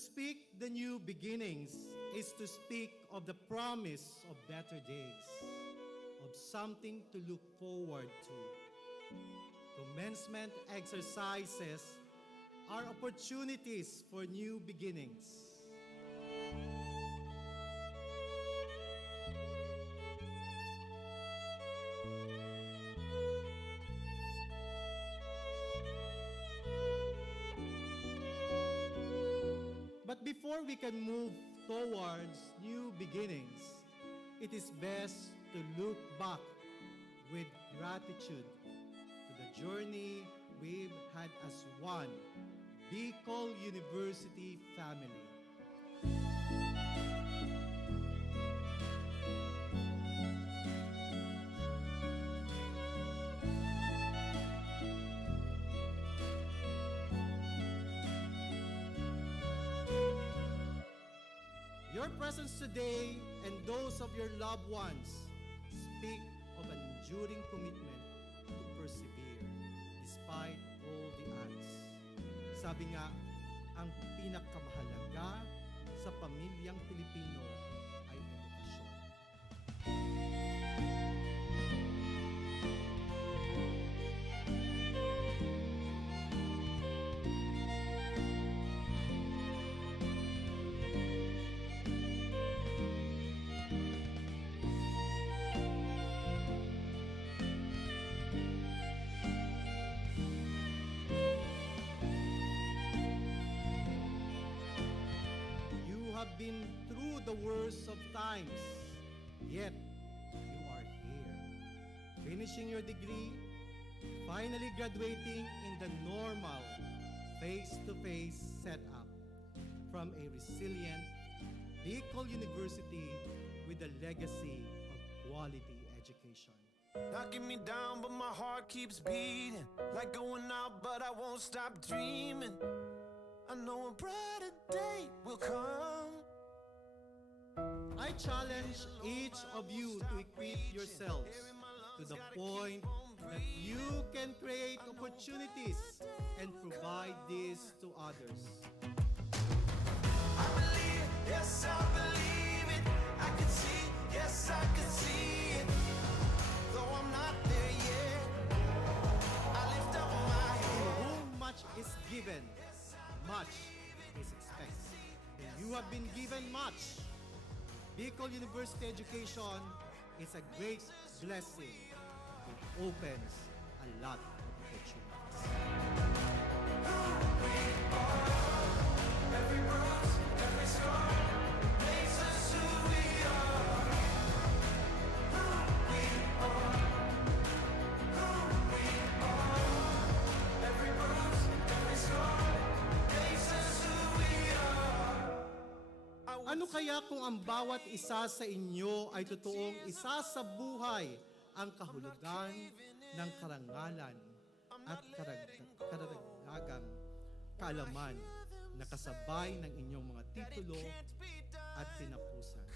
speak the new beginnings is to speak of the promise of better days, of something to look forward to. Commencement exercises are opportunities for new beginnings. But before we can move towards new beginnings, it is best to look back with gratitude to the journey we've had as one Bicol University family. Your presence today and those of your loved ones speak of an enduring commitment to persevere despite all the odds. Sabi nga, ang pinakamahalaga sa pamilyang Pilipino ay edukasyon. Have been through the worst of times, yet you are here, finishing your degree, finally graduating in the normal face-to-face setup from a resilient Bicol University with a legacy of quality education. Knocking me down, but my heart keeps beating. Like going out, but I won't stop dreaming. I know a brighter day will come. I challenge each of you to equip yourselves to the point that you can create opportunities and provide this to others. I believe, yes, I believe it. I can see, yes, I can see it. Though I'm not there yet, I lift up my To head. whom much is given, much is expected. And you have been given much. Bicol University education is a great blessing. It opens a lot of opportunities. Every bruise, every scar makes us who we are. Who we are. Who we are. Every bruise, every scar makes us who we are. Ano kaya kung ang bawat isa sa inyo ay totoong isa sa buhay ang kahulugan ng karangalan at karagdagang kaalaman na kasabay ng inyong mga titulo at tinapusan?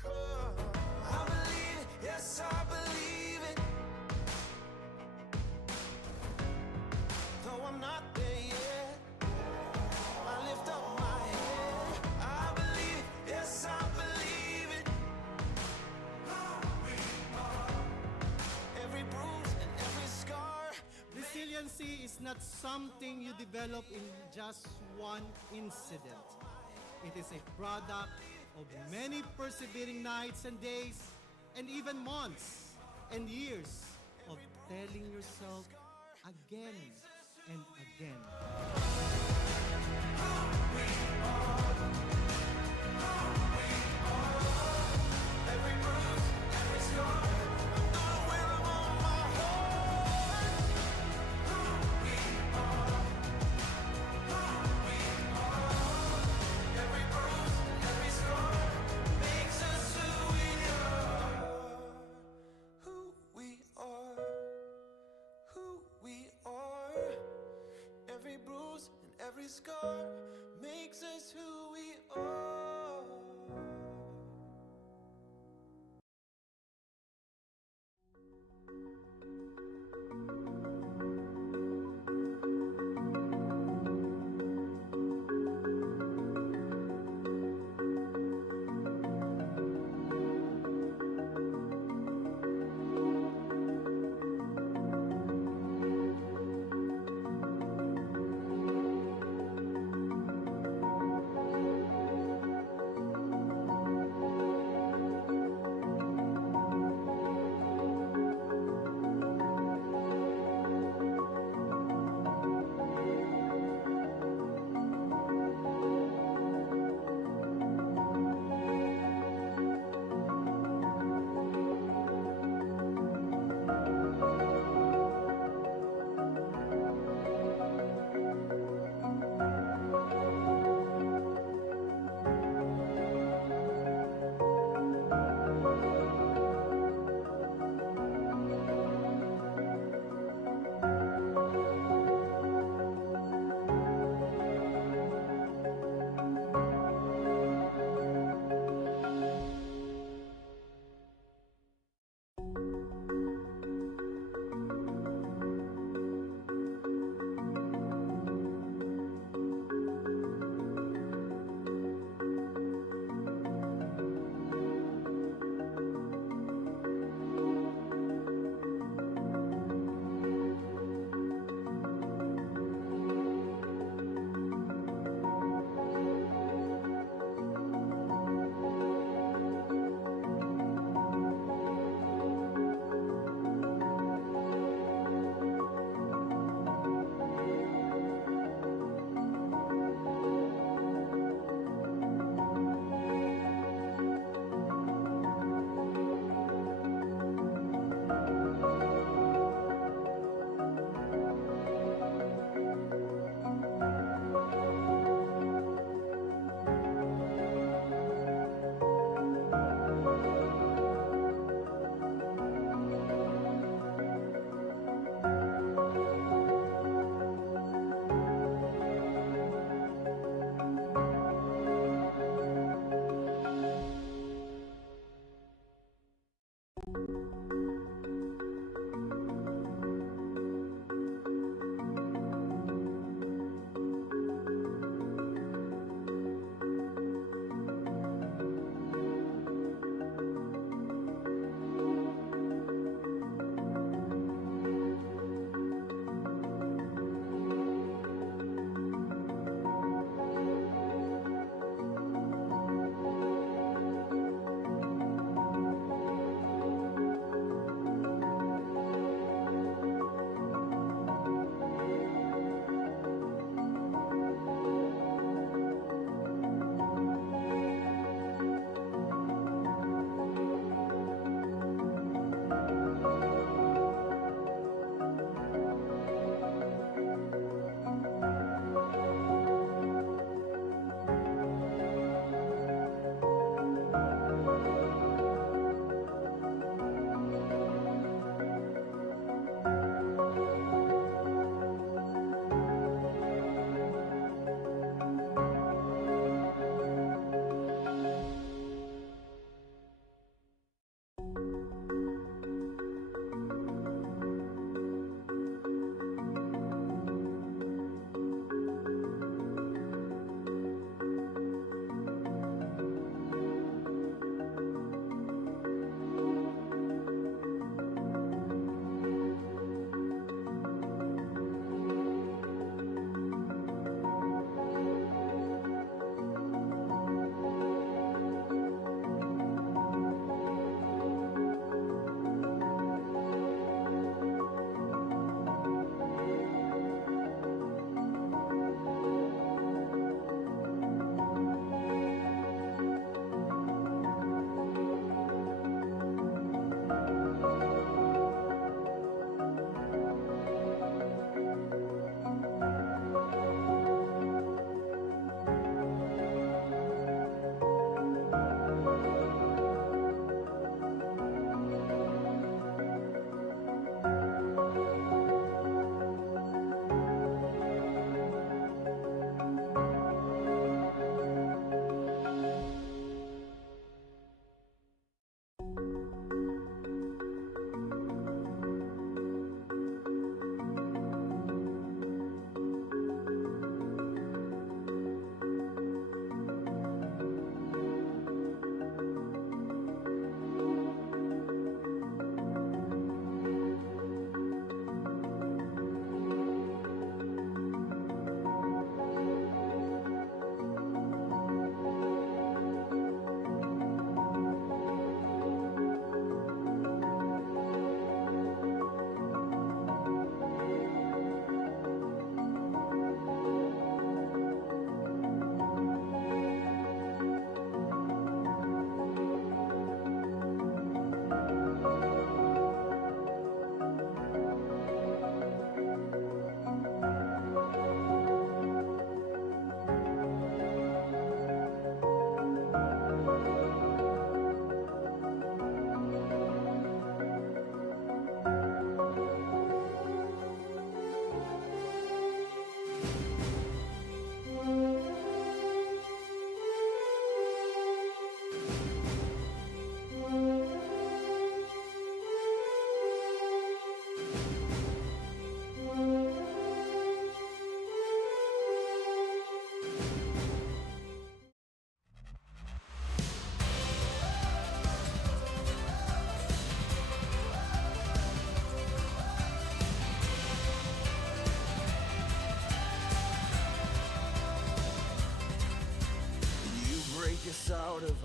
I believe it, yes, I believe it. Though I'm not there yet, I lift up my head. I believe it, yes, I believe it. Every bruise and every scar. Resiliency is not something you develop in just one incident. It is a product of many persevering nights and days, and even months and years of telling yourself again and again. Every bruise, every scar, I'm gonna wear 'em on my heart. Who we are, who we are. Every bruise, every scar makes us who we are. Who we are, who we are. Every bruise and every scar makes us who we are.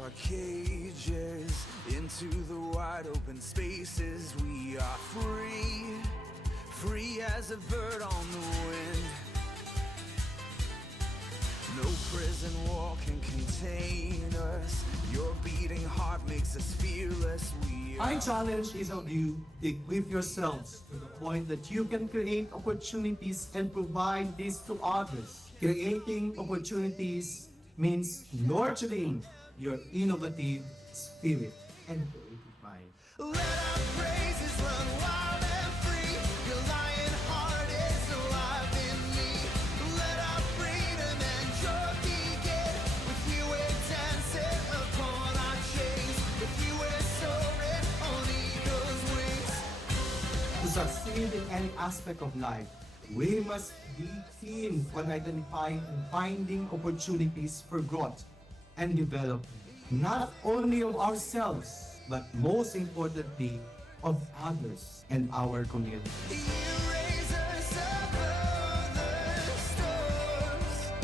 our cages into the wide open spaces. We are free, free as a bird on the wind. No prison wall can contain us. Your beating heart makes us fearless. I challenge each of you to equip yourselves to the point that you can create opportunities and provide this to others. Creating opportunities means nurturing your innovative spirit and creative mind. Let our praises run wild and free. Your lion heart is alive in me. Let our freedom and joy begin. With you we're dancing upon our chains. With you we're soaring on eagle's wings. To succeed in any aspect of life, we must be keen on identifying and finding opportunities for growth and development, not only of ourselves, but most importantly, of others and our community. You raise us above the storms.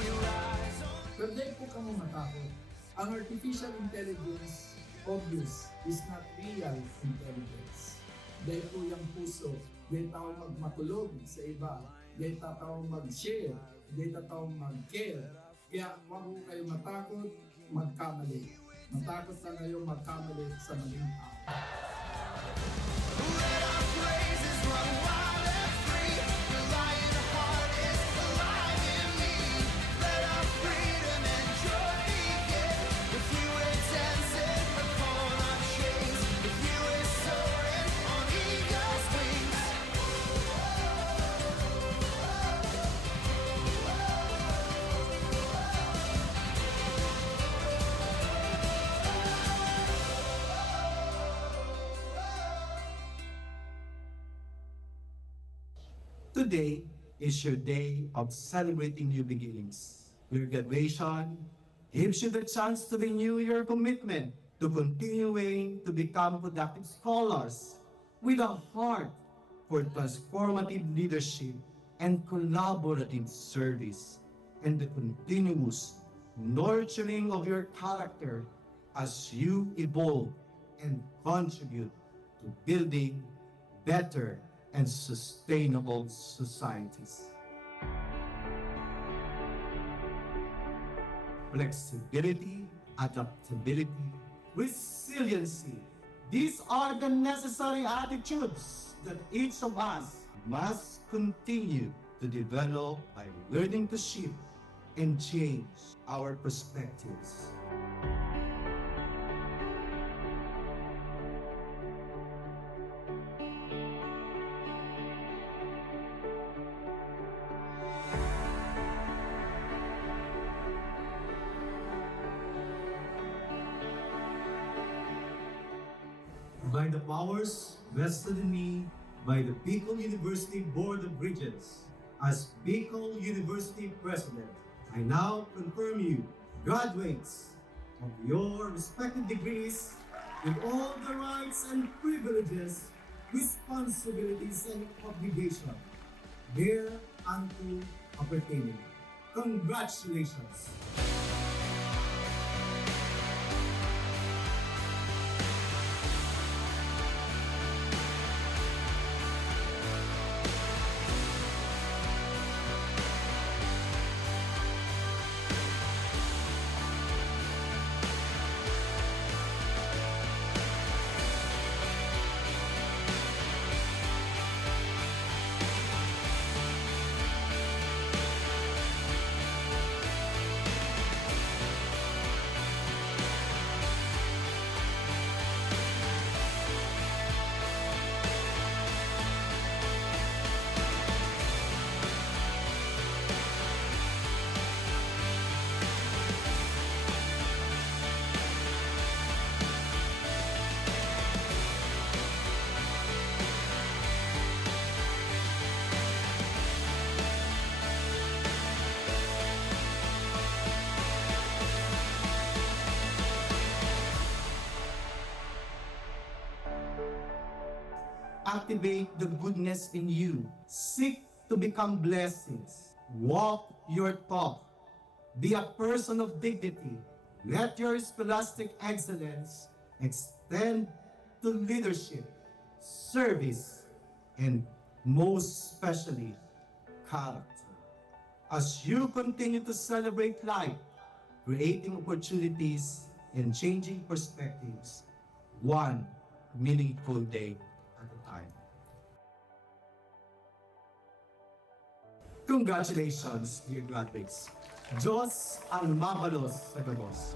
We rise on. Pwede po kamo matakot. Ang artificial intelligence, obvious, is not real intelligence. Dahil po yung puso, dahil tao magmatulog sa iba, dahil tao mag-share, dahil tao mag-care. Kaya huwag po kayo matakot, magkamali. Matakot na kayo magkamali sa maling tao. Let our praises run wild and free. Your lion heart is alive in me. Let our freedom and joy begin. With you we're dancing upon our chains. With you we're soaring on eagle's wings. Today is your day of celebrating new beginnings. Your graduation gives you the chance to renew your commitment to continuing to become productive scholars with a heart for transformative leadership and collaborative service, and the continuous nurturing of your character as you evolve and contribute to building better and sustainable societies. Flexibility, adaptability, resiliency. These are the necessary attitudes that each of us must continue to develop by learning to shift and change our perspectives. By the powers vested in me by the Bicol University Board of Regents, as Bicol University President, I now confirm you graduates of your respective degrees with all the rights and privileges, responsibilities, and obligations thereunto appertaining. Congratulations! Activate the goodness in you. Seek to become blessings. Walk your talk. Be a person of dignity. Let your scholastic excellence extend to leadership, service, and most especially, character. As you continue to celebrate life, creating opportunities and changing perspectives, one meaningful day at a time. Congratulations, dear graduates. Diyos ang mabalos sa gabos.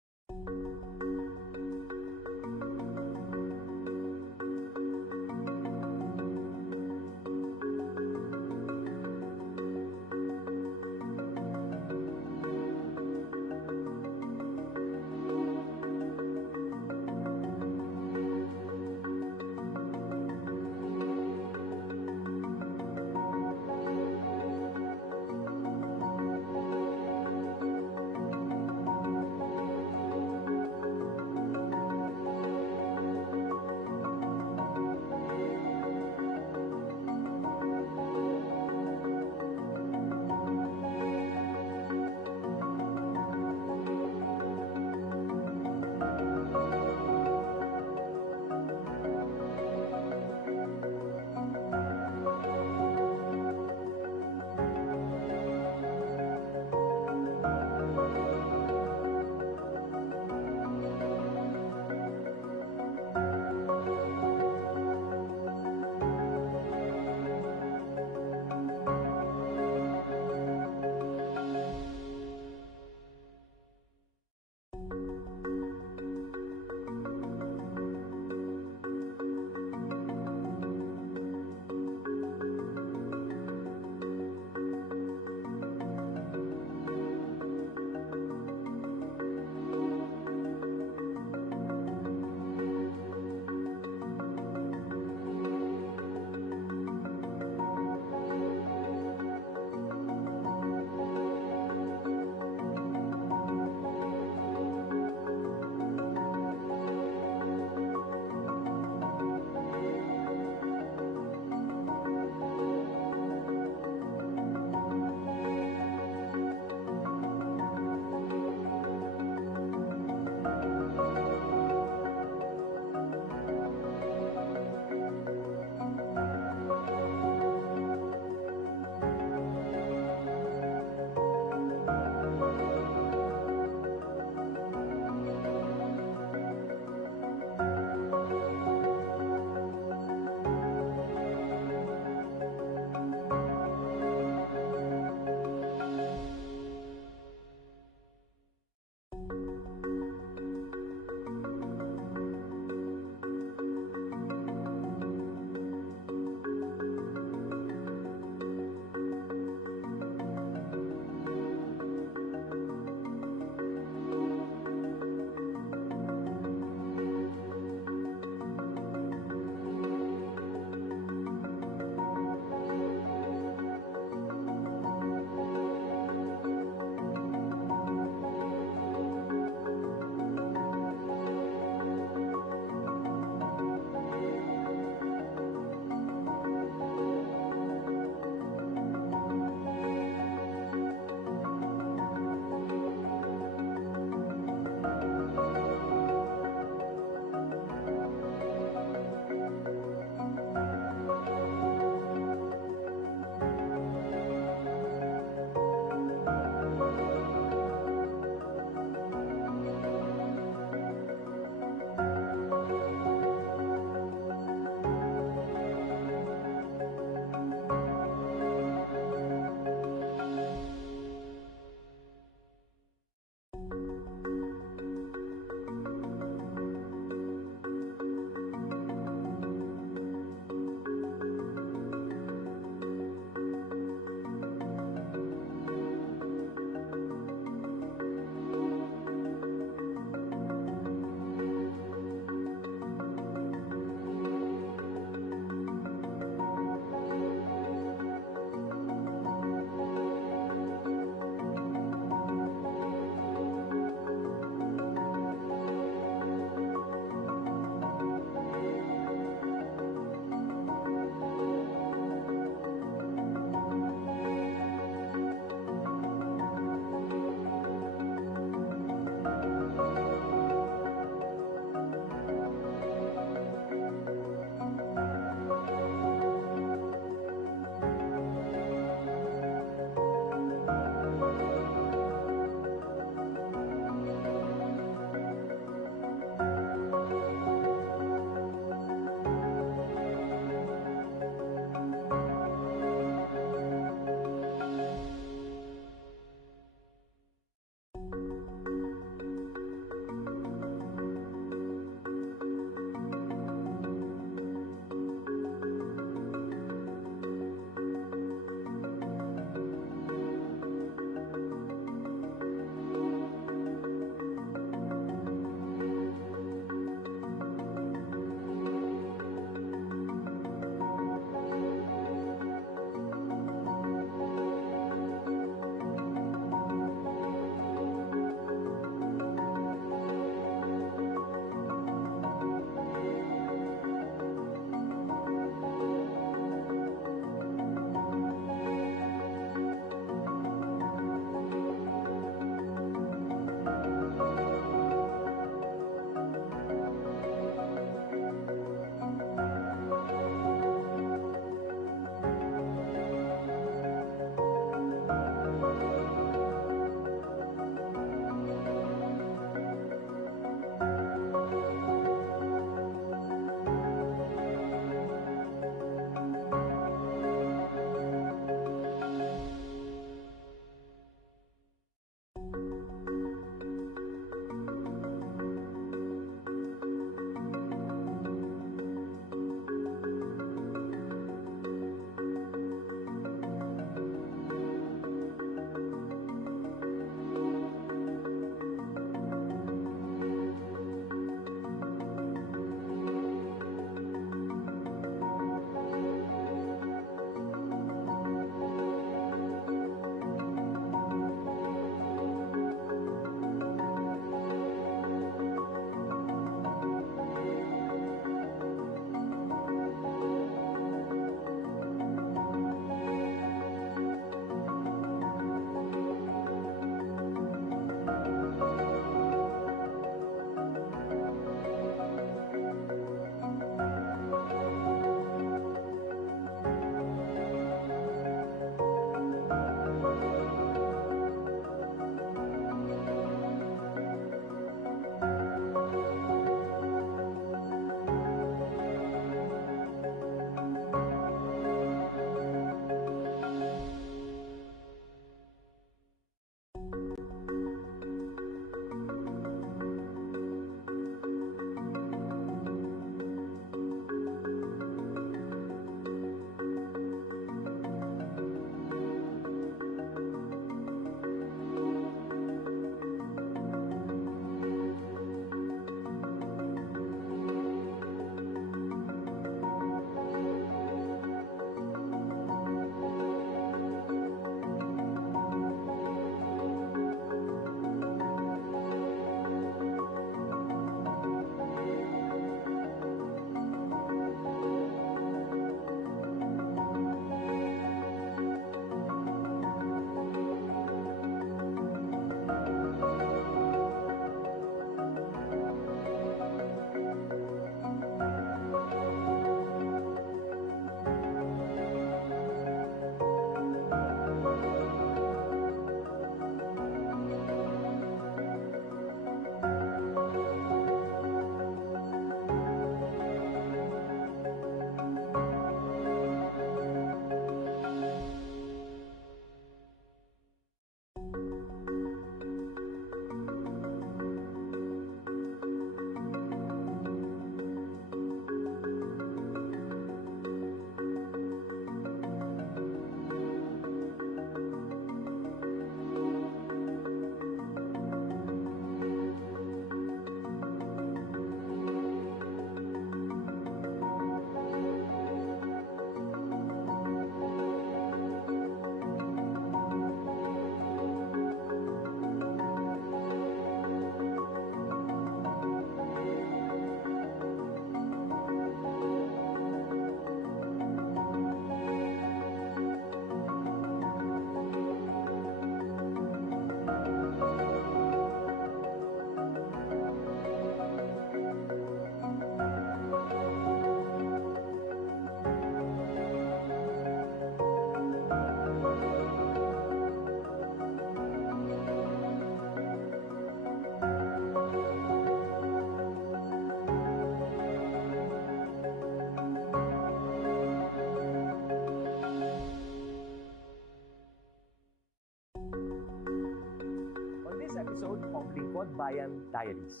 Pagbayan Diaries.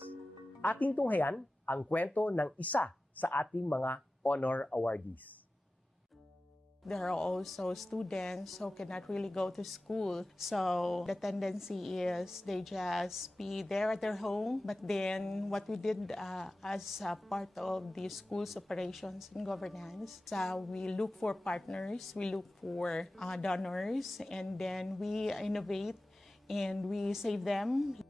Ating tunghayan ang kwento ng isa sa ating mga honor awardees. There are also students who cannot really go to school. So the tendency is they just be there at their home. But then what we did as part of the school's operations and governance, we look for partners, we look for donors, and then we innovate and we save them.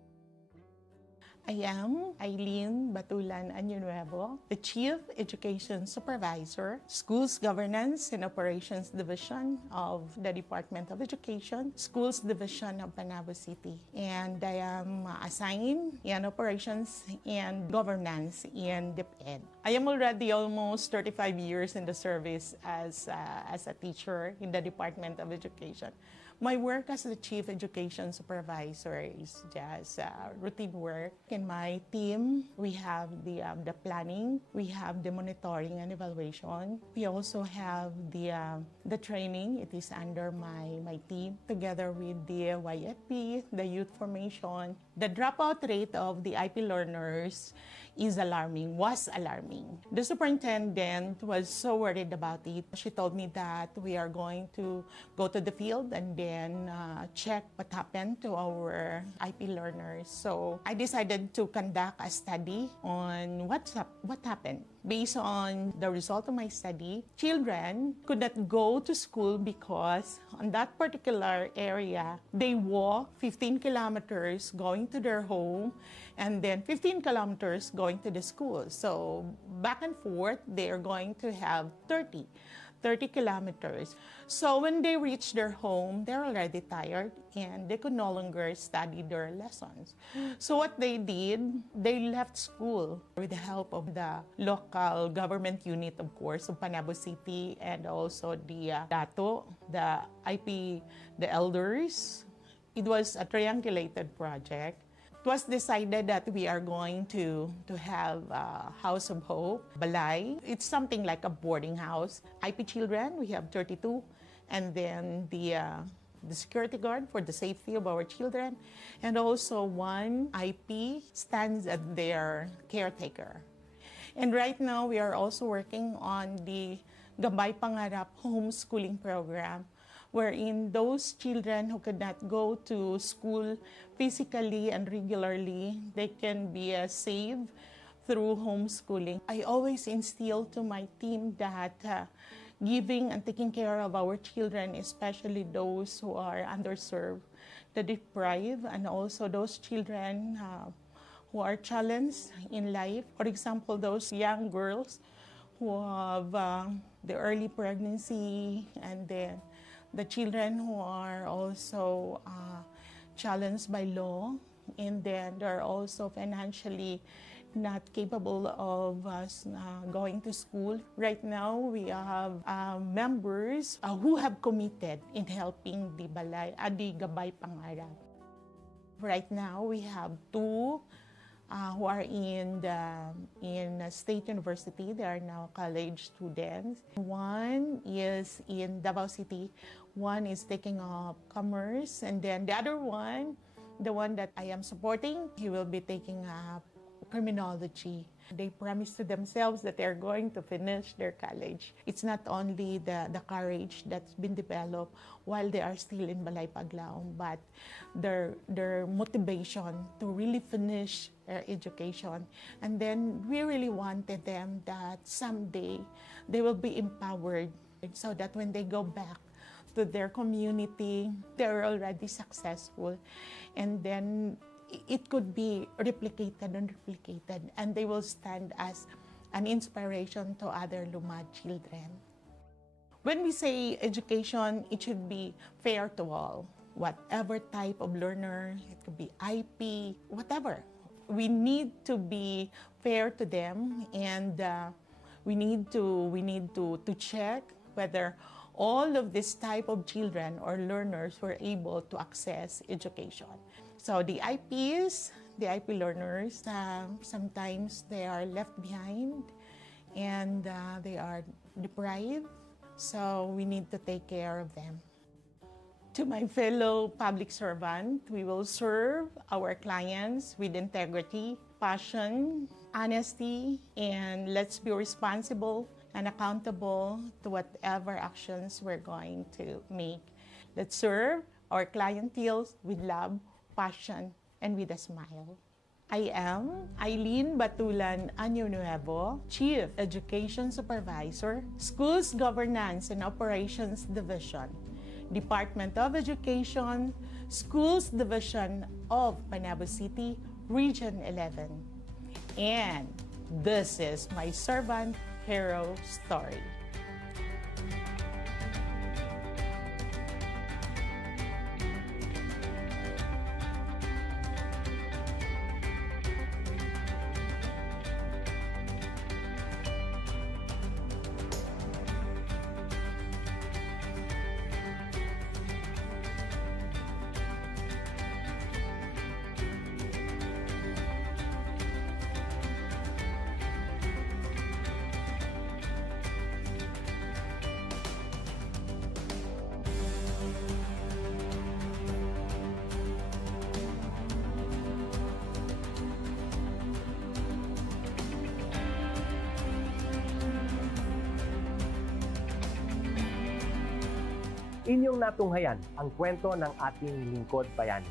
I am Eileen Batulan Añonuevo, the Chief Education Supervisor, Schools Governance and Operations Division of the Department of Education, Schools Division of Panabo City. And I am assigned in Operations and Governance in DepEd. I am already almost 35 years in the service as a teacher in the Department of Education. My work as the Chief Education Supervisor is just routine work. In my team, we have the planning, we have the monitoring and evaluation. We also have the training. It is under my team, together with the YFP, the youth formation. The dropout rate of the IP learners was alarming. The superintendent was so worried about it. She told me that we are going to go to the field and then check what happened to our IP learners. So I decided to conduct a study on what happened. Based on the result of my study, children could not go to school because on that particular area, they walk 15 kilometers going to their home and then 15 kilometers going to the school. So back and forth, they are going to have 30 kilometers. So when they reach their home, they're already tired and they could no longer study their lessons. So what they did, they left school with the help of the local government unit, of course, of Panabo City, and also the DATO, the IP, the elders. It was a triangulated project. It was decided that we are going to have a House of Hope, Balay. It's something like a boarding house. IP children, we have 32, and then the security guard for the safety of our children, and also one IP stands as their caretaker. And right now, we are also working on the Gabay Pangarap homeschooling program, wherein those children who could not go to school physically and regularly, they can be saved through homeschooling. I always instill to my team that giving and taking care of our children, especially those who are underserved, the deprived, and also those children who are challenged in life. For example, those young girls who have the early pregnancy, and then the children who are also challenged by law, and then they're also financially not capable of going to school. Right now, we have members who have committed in helping the Gabay Pangarap. Right now, we have two who are in State University. They are now college students. One is in Davao City. One is taking up commerce. And then the other one, the one that I am supporting, he will be taking up criminology. They promise to themselves that they're going to finish their college. It's not only the courage that's been developed while they are still in Balay Paglaom, but their motivation to really finish their education. And then we really wanted them that someday they will be empowered, so that when they go back to their community, they're already successful. And then it could be replicated and replicated, and they will stand as an inspiration to other Lumad children. When we say education, it should be fair to all. Whatever type of learner, it could be IP, whatever. We need to be fair to them, and we need to check whether all of this type of children or learners were able to access education. So the IPs, the IP learners, sometimes they are left behind and they are deprived. So we need to take care of them. To my fellow public servant, we will serve our clients with integrity, passion, honesty, and let's be responsible and accountable to whatever actions we're going to make. Let's serve our clientele with love, passion, and with a smile. I am Eileen Batulan Año Nuevo, Chief Education Supervisor, Schools Governance and Operations Division, Department of Education, Schools Division of Panabo City, Region 11. And this is my servant hero story. Inyong natunghayan ang kwento ng ating lingkod bayani.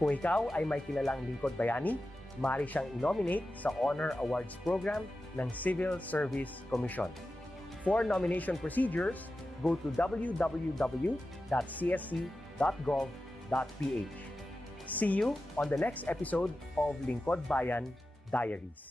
Kung ikaw ay may kilalang lingkod bayani, maaari siyang i-nominate sa Honor Awards Program ng Civil Service Commission. For nomination procedures, go to www.csc.gov.ph. See you on the next episode of Lingkod Bayan Diaries.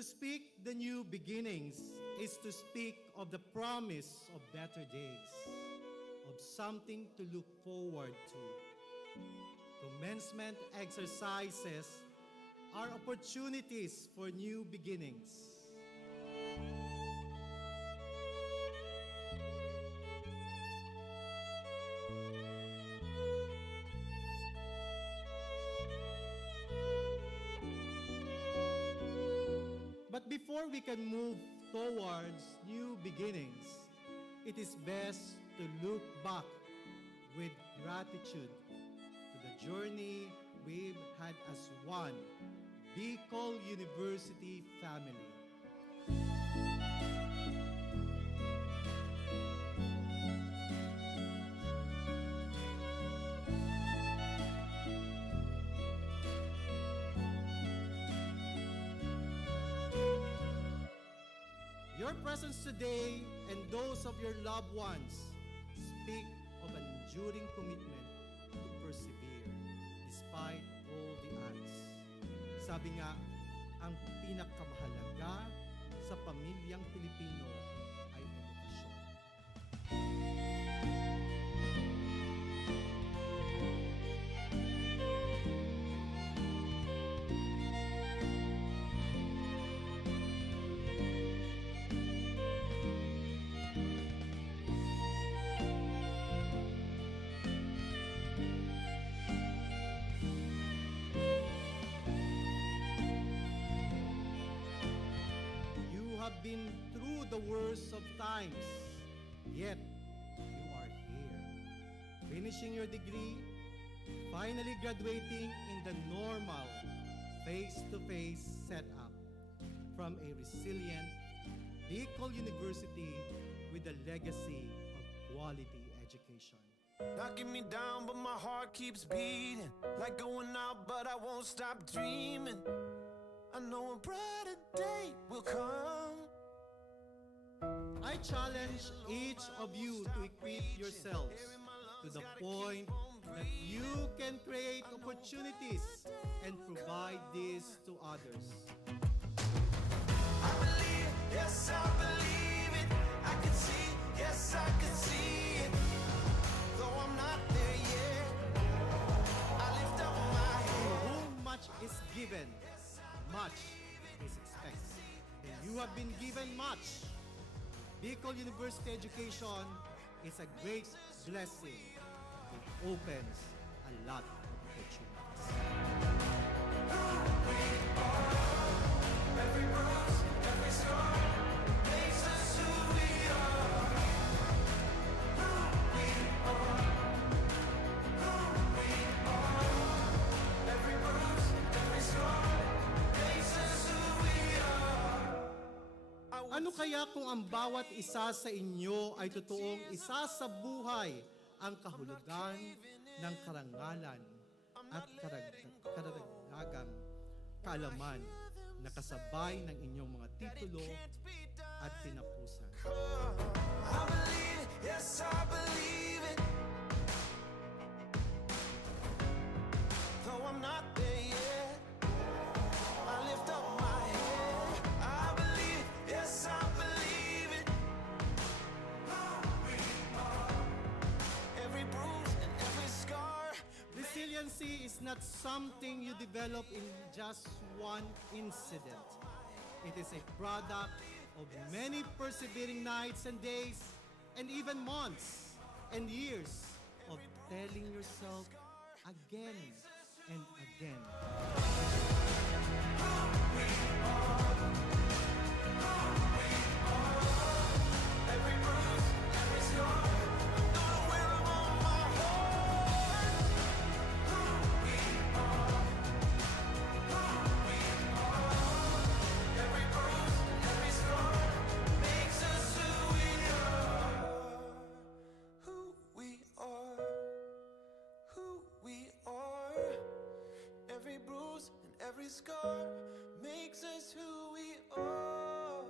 To speak the new beginnings is to speak of the promise of better days, of something to look forward to. Commencement exercises are opportunities for new beginnings. But before we can move towards new beginnings, it is best to look back with gratitude to the journey we've had as one Bicol University family. Your presence today and those of your loved ones speak of an enduring commitment to persevere despite all the odds. Sabi nga, ang pinakamahalaga sa pamilyang Pilipino ay edukasyon. Have been through the worst of times, yet you are here, finishing your degree, finally graduating in the normal face-to-face setup from a resilient Bicol University with a legacy of quality education. Knocking me down, but my heart keeps beating. Like going out, but I won't stop dreaming. I know a brighter day will come. I challenge each of you to equip yourselves to the point that you can create opportunities and provide this to others. I believe, yes, I believe it. I can see, yes, I can see it. Though I'm not there yet, I lift up my To head. whom much is given, much is expected. And you have been given much. Bicol University education is a great blessing. It opens a lot of opportunities. Every bruise, every scar makes us who we are. Who we are. Who we are. Every bruise, every scar makes us who we are. Ano kaya kung ang bawat isa sa inyo ay totoong isa sa buhay ang kahulugan ng karangalan at karagdagang kaalaman na kasabay ng inyong mga titulo at tinapusan? I believe it, yes, I believe it. Though I'm not there yet, I lift up my head. I believe, yes, I believe it. Every bruise and every scar. Resiliency is not something you develop in just one incident. It is a product of many persevering nights and days, and even months and years of telling yourself again and again. Every bruise, every scar. I'm gonna wear 'em on my heart. Who we are. Who we are. Every bruise, every scar makes us who we are. Who we are. Who we are. Every bruise and every scar makes us who we are.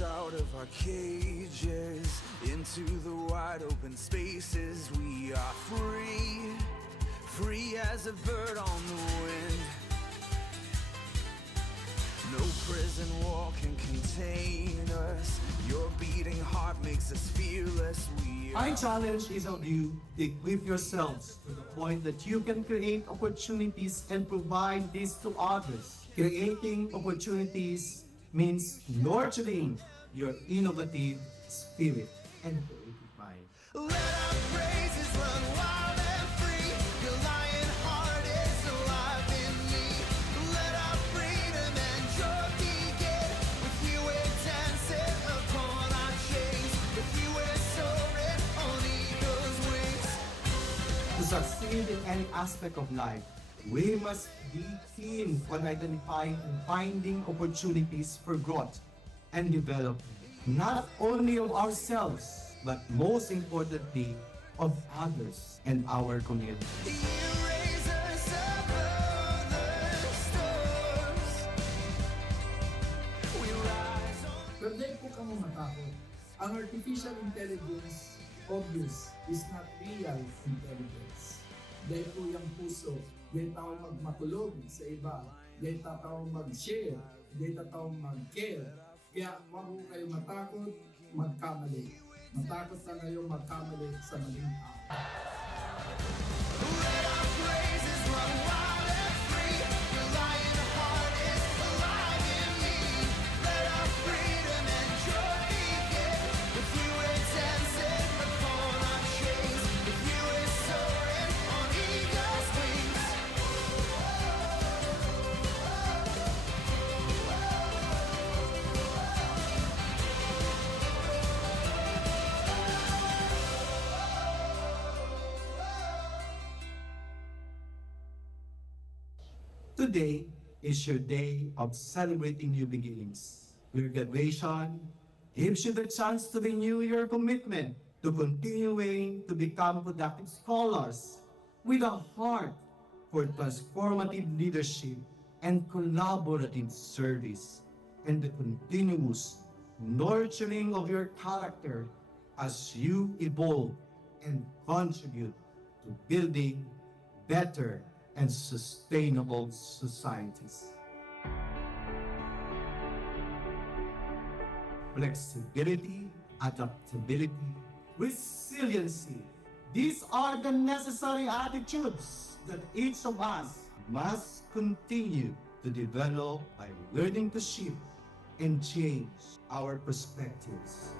us out of our cages into the wide open spaces. We are free, free as a bird on the wind. No prison wall can contain us. Your beating heart makes us fearless. My challenge is of you to equip yourselves to the point that you can create opportunities and provide this to others. Creating opportunities means nurturing your innovative spirit and creative mind. Let our praises run wild and free. Your lion heart is alive in me. Let our freedom and joy begin. With you we're dancing upon our chains. With you we're soaring on eagle's wings. To succeed in any aspect of life, we must be keen on identifying and finding opportunities for growth and development, not only of ourselves, but most importantly, of others and our community. You raise us above the storms. We rise on. Pero dahil po kamo matakot, ang artificial intelligence, obvious, is not real intelligence. Dahil po yung puso, dahil tao magmatulog sa iba, dahil tao mag-share, dahil tao mag-care. Kaya huwag po kayo matakot, magkamali. Matakot na kayo magkamali sa maling tao. Let our praises run wild and free. Your lion heart is alive in me. Let our freedom and joy begin. With you we're dancing upon our chains. With you we're soaring on eagle's wings. Today is your day of celebrating new beginnings. Your graduation gives you the chance to renew your commitment to continuing to become productive scholars with a heart for transformative leadership and collaborative service, and the continuous nurturing of your character as you evolve and contribute to building better and sustainable societies. Flexibility, adaptability, resiliency. These are the necessary attitudes that each of us must continue to develop by learning to shift and change our perspectives.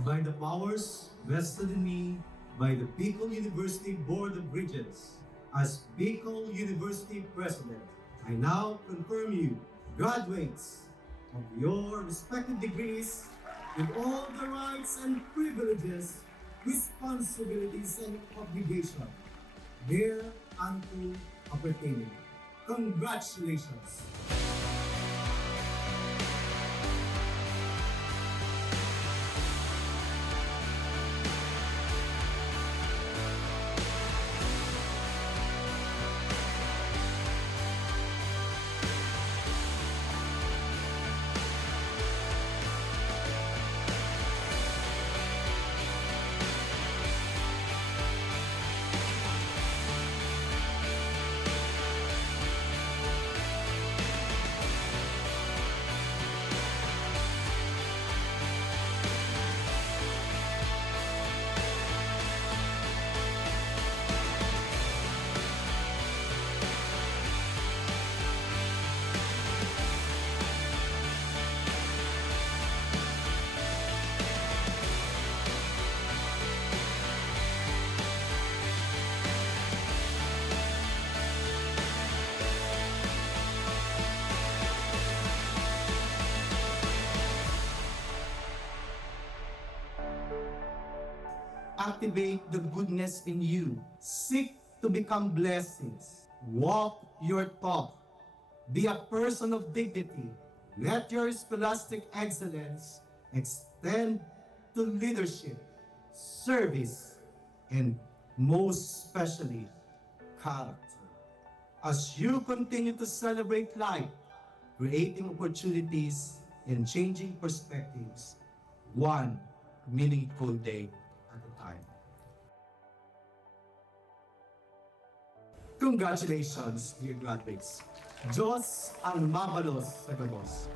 By the powers vested in me by the Bicol University Board of Regents, as Bicol University President, I now confirm you graduates of your respective degrees with all the rights and privileges, responsibilities and obligations thereunto appertaining. Congratulations! Activate the goodness in you. Seek to become blessings. Walk your talk. Be a person of dignity. Let your scholastic excellence extend to leadership, service, and most especially, character. As you continue to celebrate life, creating opportunities and changing perspectives, one meaningful day at a time. Congratulations, dear graduates. Diyos ang mabalos sa gabos.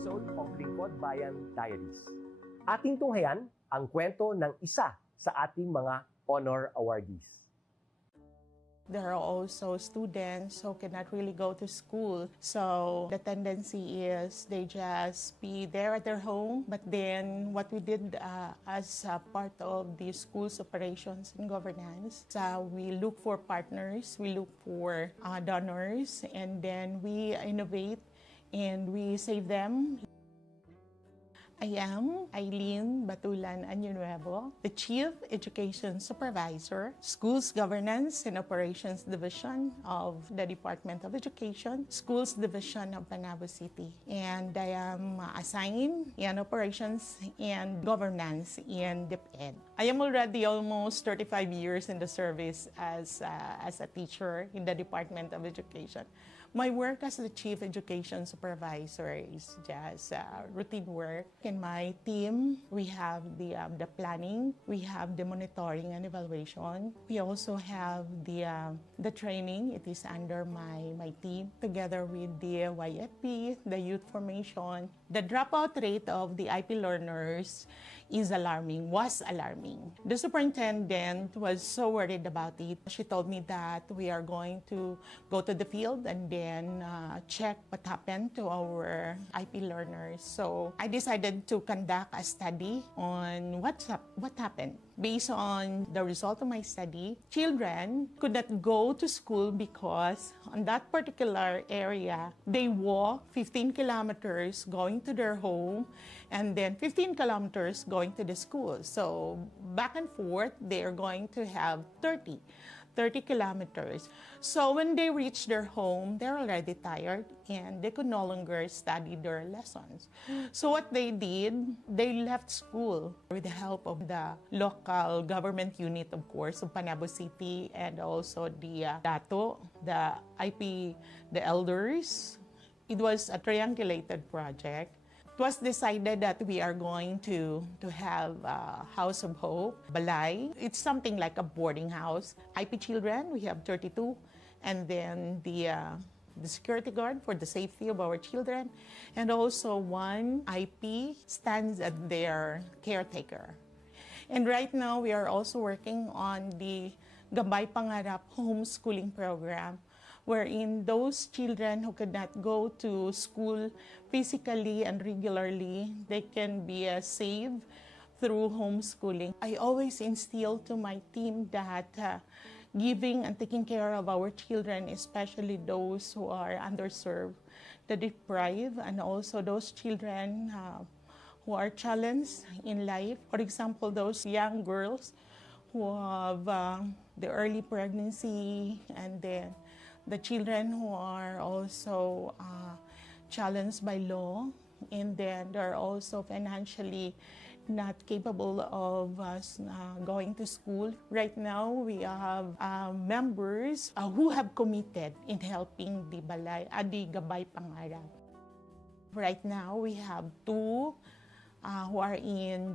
episode of Lingkod Bayan Diaries. Ating tunghayan ang kwento ng isa sa ating mga honor awardees. There are also students who cannot really go to school. So the tendency is they just be there at their home. But then what we did as part of the school's operations and governance, we look for partners, we look for donors, and then we innovate and we save them. I am Eileen Batulan Añonuevo, the Chief Education Supervisor, Schools Governance and Operations Division of the Department of Education, Schools Division of Panabo City. And I am assigned in Operations and Governance in DepEd. I am already almost 35 years in the service as a teacher in the Department of Education. My work as the Chief Education Supervisor is just routine work. In my team, we have the planning, we have the monitoring and evaluation. We also have the training. It is under my team, together with the YFP, the youth formation. The dropout rate of the IP learners was alarming. The superintendent was so worried about it. She told me that we are going to go to the field and then check what happened to our IP learners. So I decided to conduct a study on what happened. Based on the result of my study, children could not go to school because on that particular area, they walk 15 kilometers going to their home and then 15 kilometers going to the school. So back and forth, they are going to have 30 kilometers. So when they reach their home, they're already tired and they could no longer study their lessons. So what they did, they left school with the help of the local government unit, of course, of Panabo City, and also the DATO, the IP, the elders. It was a triangulated project. It was decided that we are going to have a House of Hope, Balay. It's something like a boarding house. IP children, we have 32, and then the security guard for the safety of our children, and also one IP stands as their caretaker. And right now, we are also working on the Gabay Pangarap homeschooling program, wherein those children who could not go to school physically and regularly, they can be saved through homeschooling. I always instill to my team that giving and taking care of our children, especially those who are underserved, the deprived, and also those children who are challenged in life. For example, those young girls who have the early pregnancy, and then the children who are also challenged by law, and then they're also financially not capable of going to school. Right now, we have members who have committed in helping the Gabay Pangarap. Right now, we have two who are in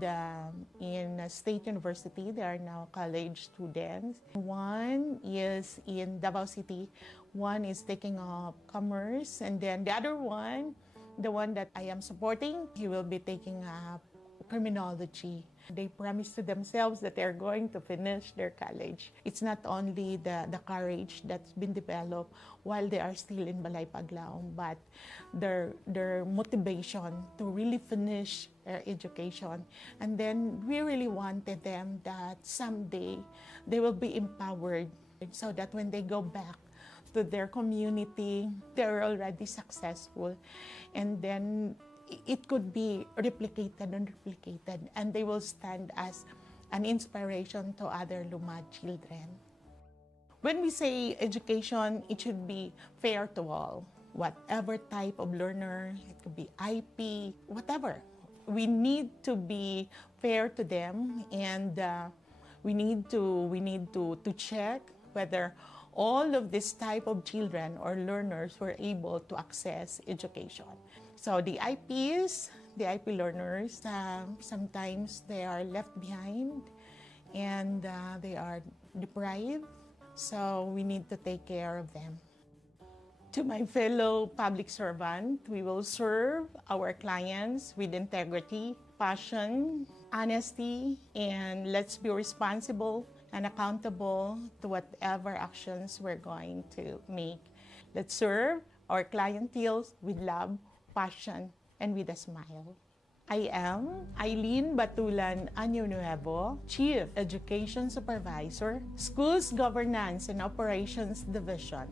State University. They are now college students. One is in Davao City. One is taking up commerce. And then the other one, the one that I am supporting, he will be taking up criminology. They promise to themselves that they're going to finish their college. It's not only the courage that's been developed while they are still in Balay Paglaom, but their motivation to really finish their education. And then we really wanted them that someday they will be empowered so that when they go back to their community, they're already successful. And then it could be replicated and replicated, and they will stand as an inspiration to other Lumad children. When we say education, it should be fair to all. Whatever type of learner, it could be IP, whatever. We need to be fair to them, and we need to check whether all of this type of children or learners were able to access education. So the IPs, the IP learners, sometimes they are left behind and they are deprived. So we need to take care of them. To my fellow public servant, we will serve our clients with integrity, passion, honesty, and let's be responsible and accountable to whatever actions we're going to make. Let's serve our clientele with love, passion, and with a smile. I am Eileen Batulan Año Nuevo, Chief Education Supervisor, Schools Governance and Operations Division,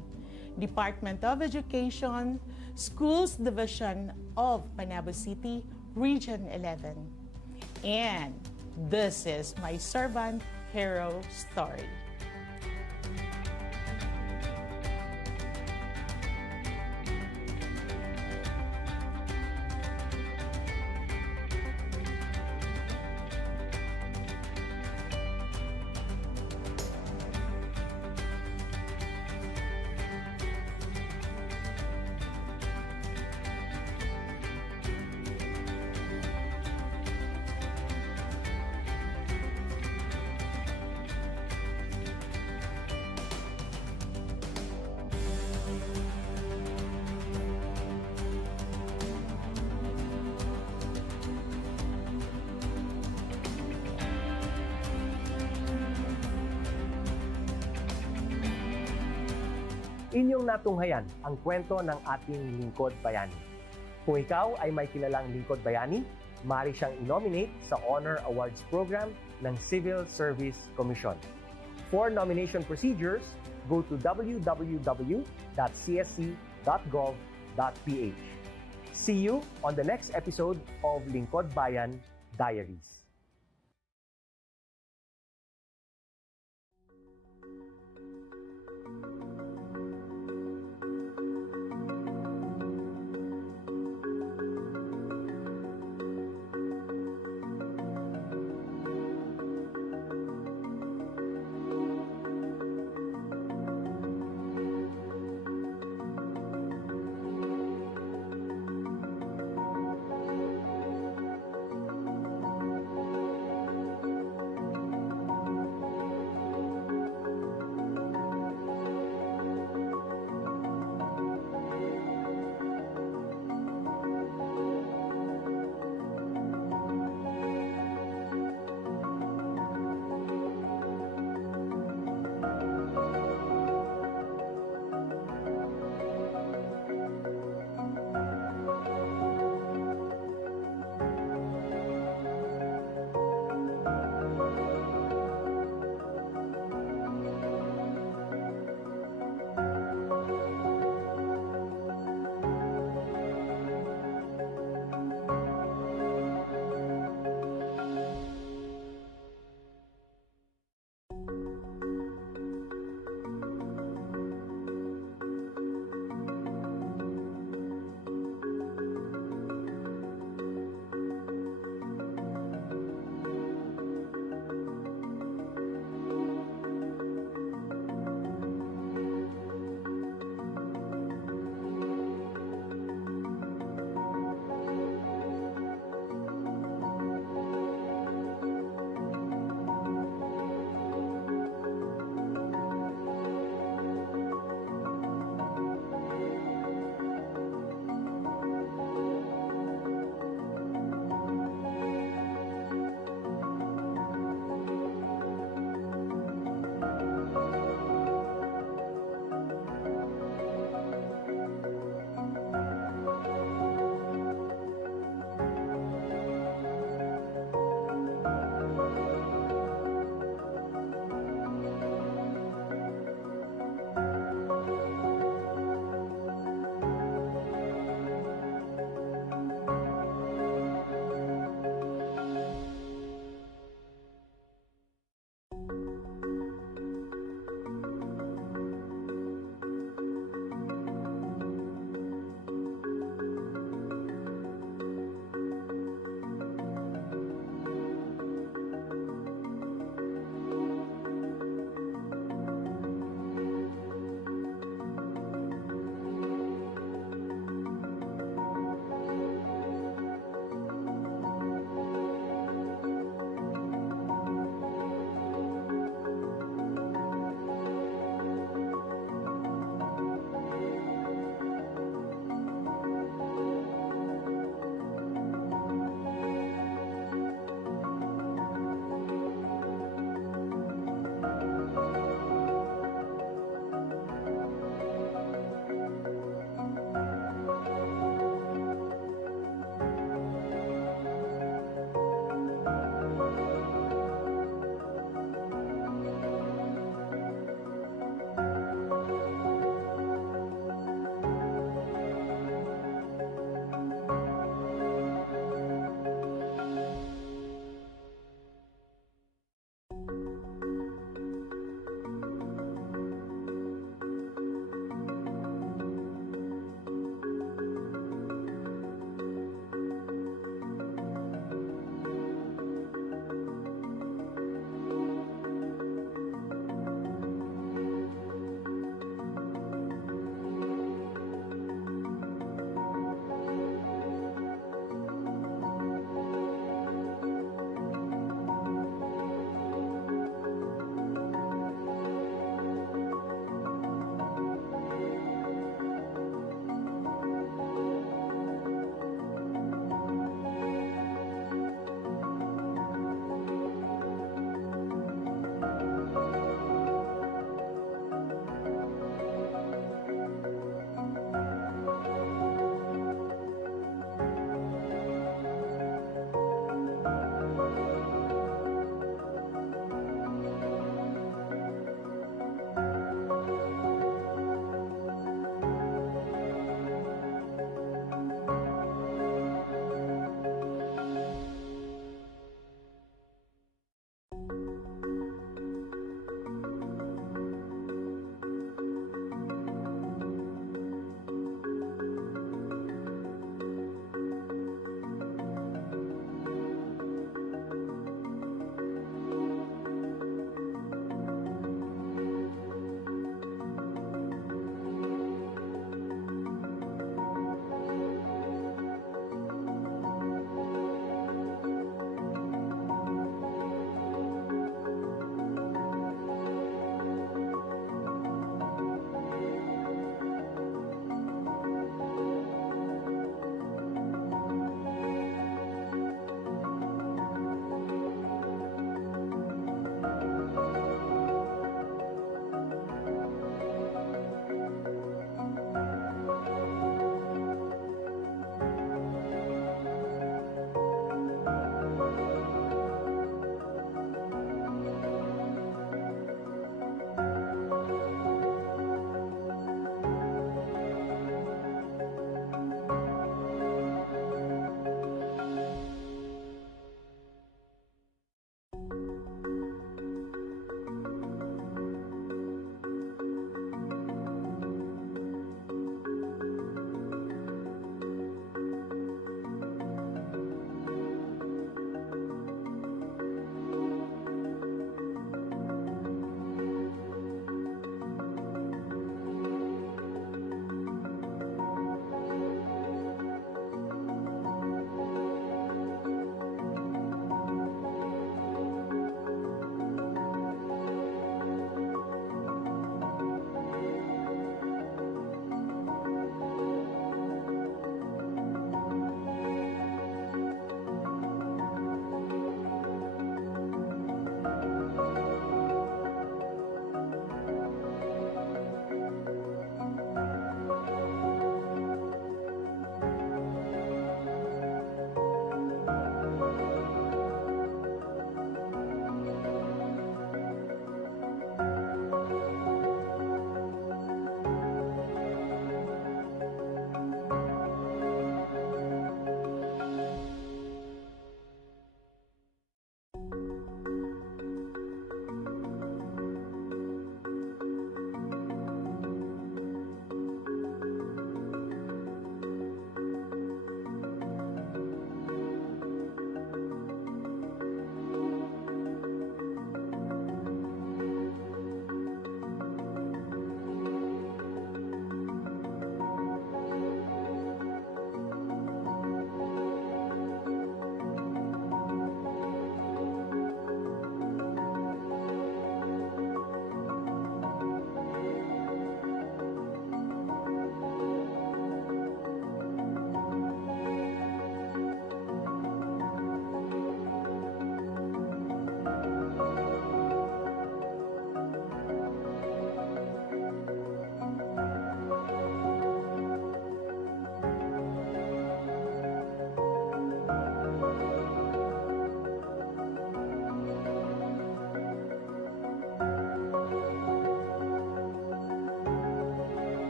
Department of Education, Schools Division of Panabo City, Region 11. And this is my servant hero story. Inyong natunghayan ang kwento ng ating lingkod bayani. Kung ikaw ay may kilalang lingkod bayani, maaari siyang i-nominate sa Honor Awards Program ng Civil Service Commission. For nomination procedures, go to www.csc.gov.ph. See you on the next episode of Lingkod Bayan Diaries.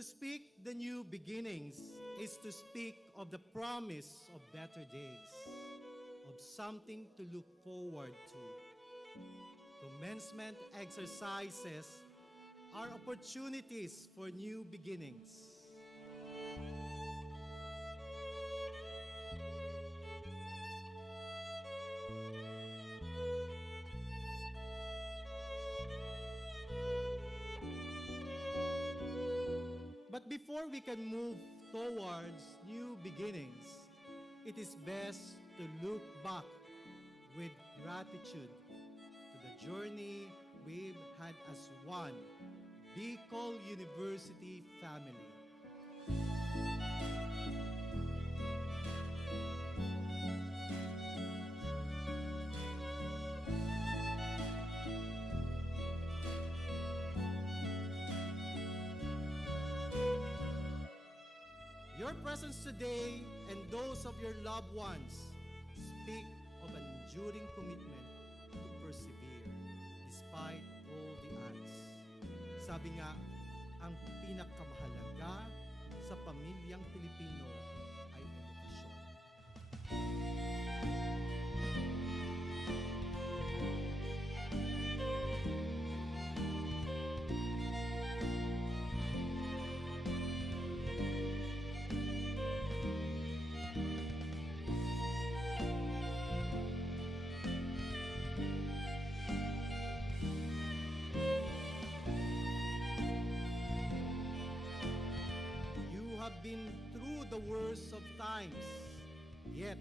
To speak the new beginnings is to speak of the promise of better days, of something to look forward to. Commencement exercises are opportunities for new beginnings. But before we can move towards new beginnings, it is best to look back with gratitude to the journey we've had as one Bicol University family. Your presence today and those of your loved ones speak of an enduring commitment to persevere despite all the odds. Sabi nga, ang pinakamahalaga sa pamilyang Pilipino ay edukasyon. Have been through the worst of times, yet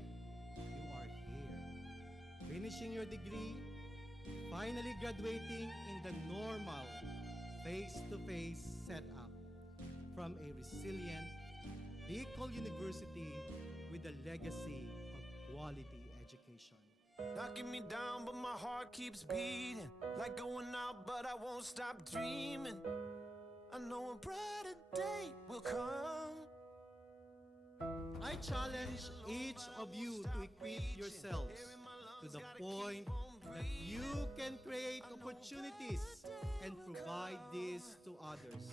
you are here, finishing your degree, finally graduating in the normal face-to-face setup from a resilient Bicol University with a legacy of quality education. Knocking me down, but my heart keeps beating. Like going out, but I won't stop dreaming. I know a brighter day will come. I challenge each of you to equip yourselves to the point that you can create opportunities and provide this to others.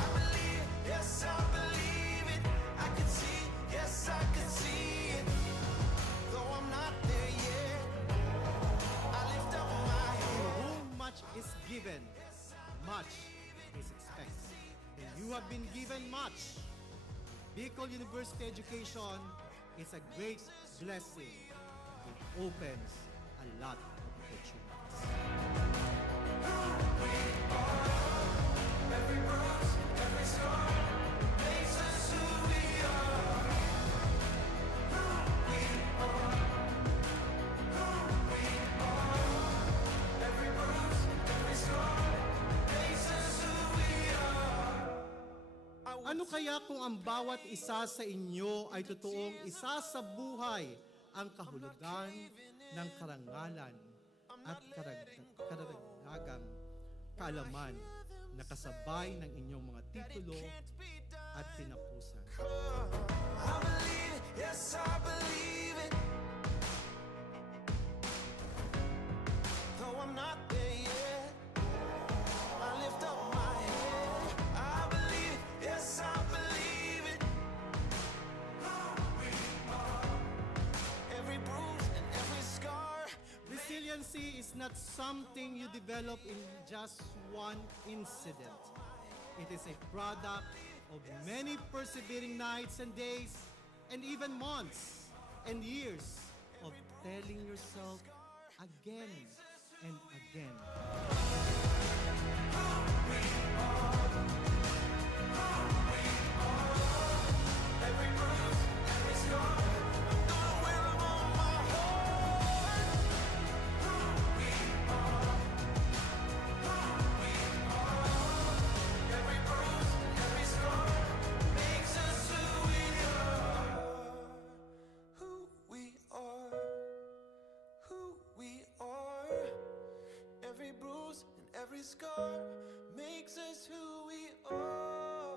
I believe, yes, I believe it. I can see, yes, I can see it. Though I'm not there yet, I lift up my To head. whom much is given, much is expected. And you have been given much. Bicol University education is a great blessing. It opens a lot of opportunities. Every bruise, every scar makes us who we are. Who we are. Who we are. Every bruise, every scar makes us who we are. Ano kaya kung ang bawat isa sa inyo ay totoong isa sa buhay ang kahulugan ng karangalan at karagdagang kaalaman na kasabay ng inyong mga titulo at tinapusan? I believe it, yes, I believe it. Though I'm not there yet, I lift up my head. I believe it, yes, I believe it. Who we are. Every bruise and every scar. Resiliency is not something you develop in just one incident. It is a product of many persevering nights and days, and even months and years of telling yourself again and again. Every bruise, every scar. I'm gonna wear 'em on my heart. Who we are. Who we are. Every bruise, every scar makes us who we are. Who we are. Who we are. Every bruise and every scar makes us who we are.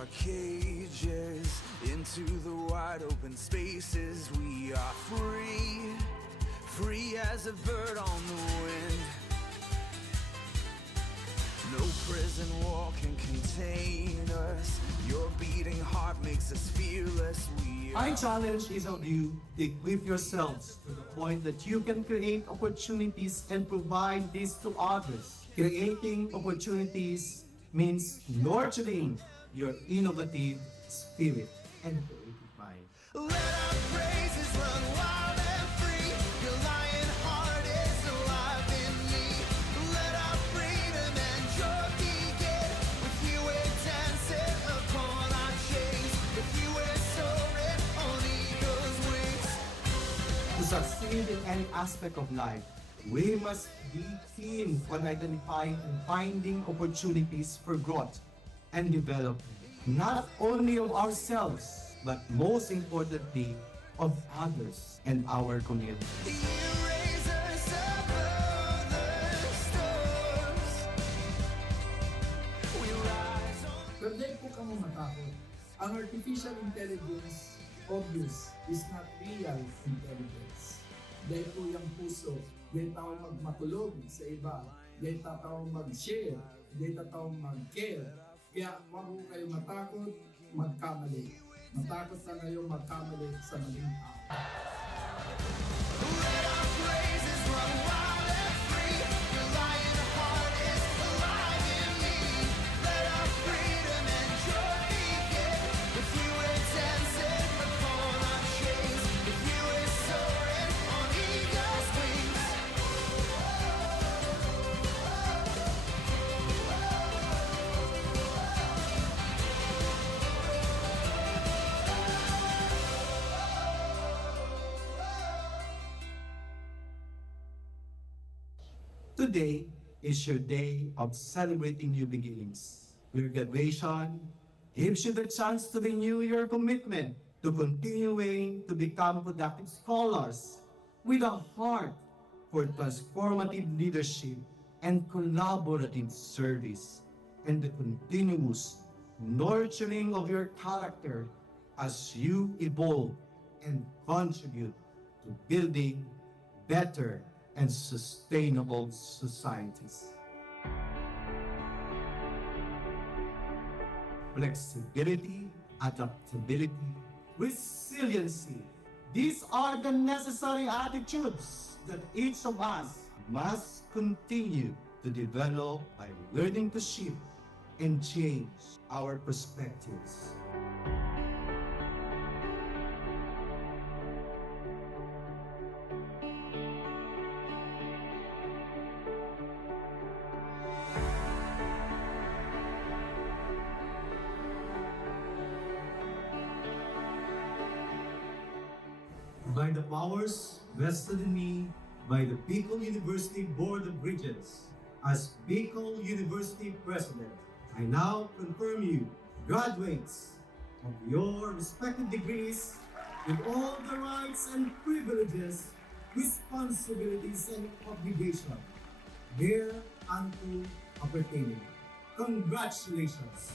our cages into the wide open spaces. We are free, free as a bird on the wind. No prison wall can contain us. Your beating heart makes us fearless. We My are challenge is of you to equip yourselves to the point that you can create opportunities and provide this to others. Creating opportunities means nurturing your innovative spirit and creative mind. Let our praises run wild and free. Your lion heart is alive in me. Let our freedom and joy begin. With you we're dancing upon our chains. With you we're soaring on eagle's wings. To succeed in any aspect of life, we must be keen on identifying and finding opportunities for growth and development, not only of ourselves, but most importantly, of others and our community. You raise us above the storms. We rise on. Pero dahil po kamo matakot, ang artificial intelligence, obvious, is not real intelligence. Dahil po yung puso, dahil tao magmatulog sa iba, dahil tao mag-share, dahil tao mag-care. Kaya huwag po kayo matakot, magkamali. Matakot na kayo magkamali sa maling tao. Let our praises run wild and free. Your lion heart is alive in me. Let our freedom and joy begin. With you we're dancing upon our chains. With you we're soaring on eagle's wings. Today is your day of celebrating new beginnings. Your graduation gives you the chance to renew your commitment to continuing to become productive scholars with a heart for transformative leadership and collaborative service, and the continuous nurturing of your character as you evolve and contribute to building better and sustainable societies. Flexibility, adaptability, resiliency. These are the necessary attitudes that each of us must continue to develop by learning to shift and change our perspectives. By the powers vested in me by the Bicol University Board of Regents, as Bicol University President, I now confirm you graduates of your respective degrees with all the rights and privileges, responsibilities and obligations thereunto appertaining. Congratulations!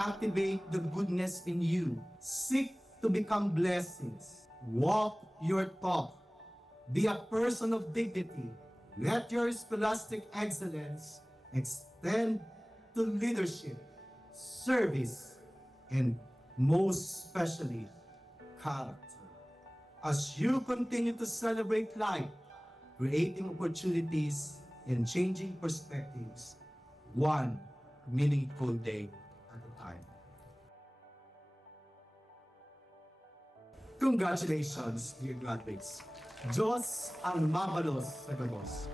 Activate the goodness in you. Seek to become blessings. Walk your talk. Be a person of dignity. Let your scholastic excellence extend to leadership, service, and most especially, character. As you continue to celebrate life, creating opportunities and changing perspectives, one meaningful day at a time. Congratulations, dear graduates. Diyos ang mabalos sa gabos.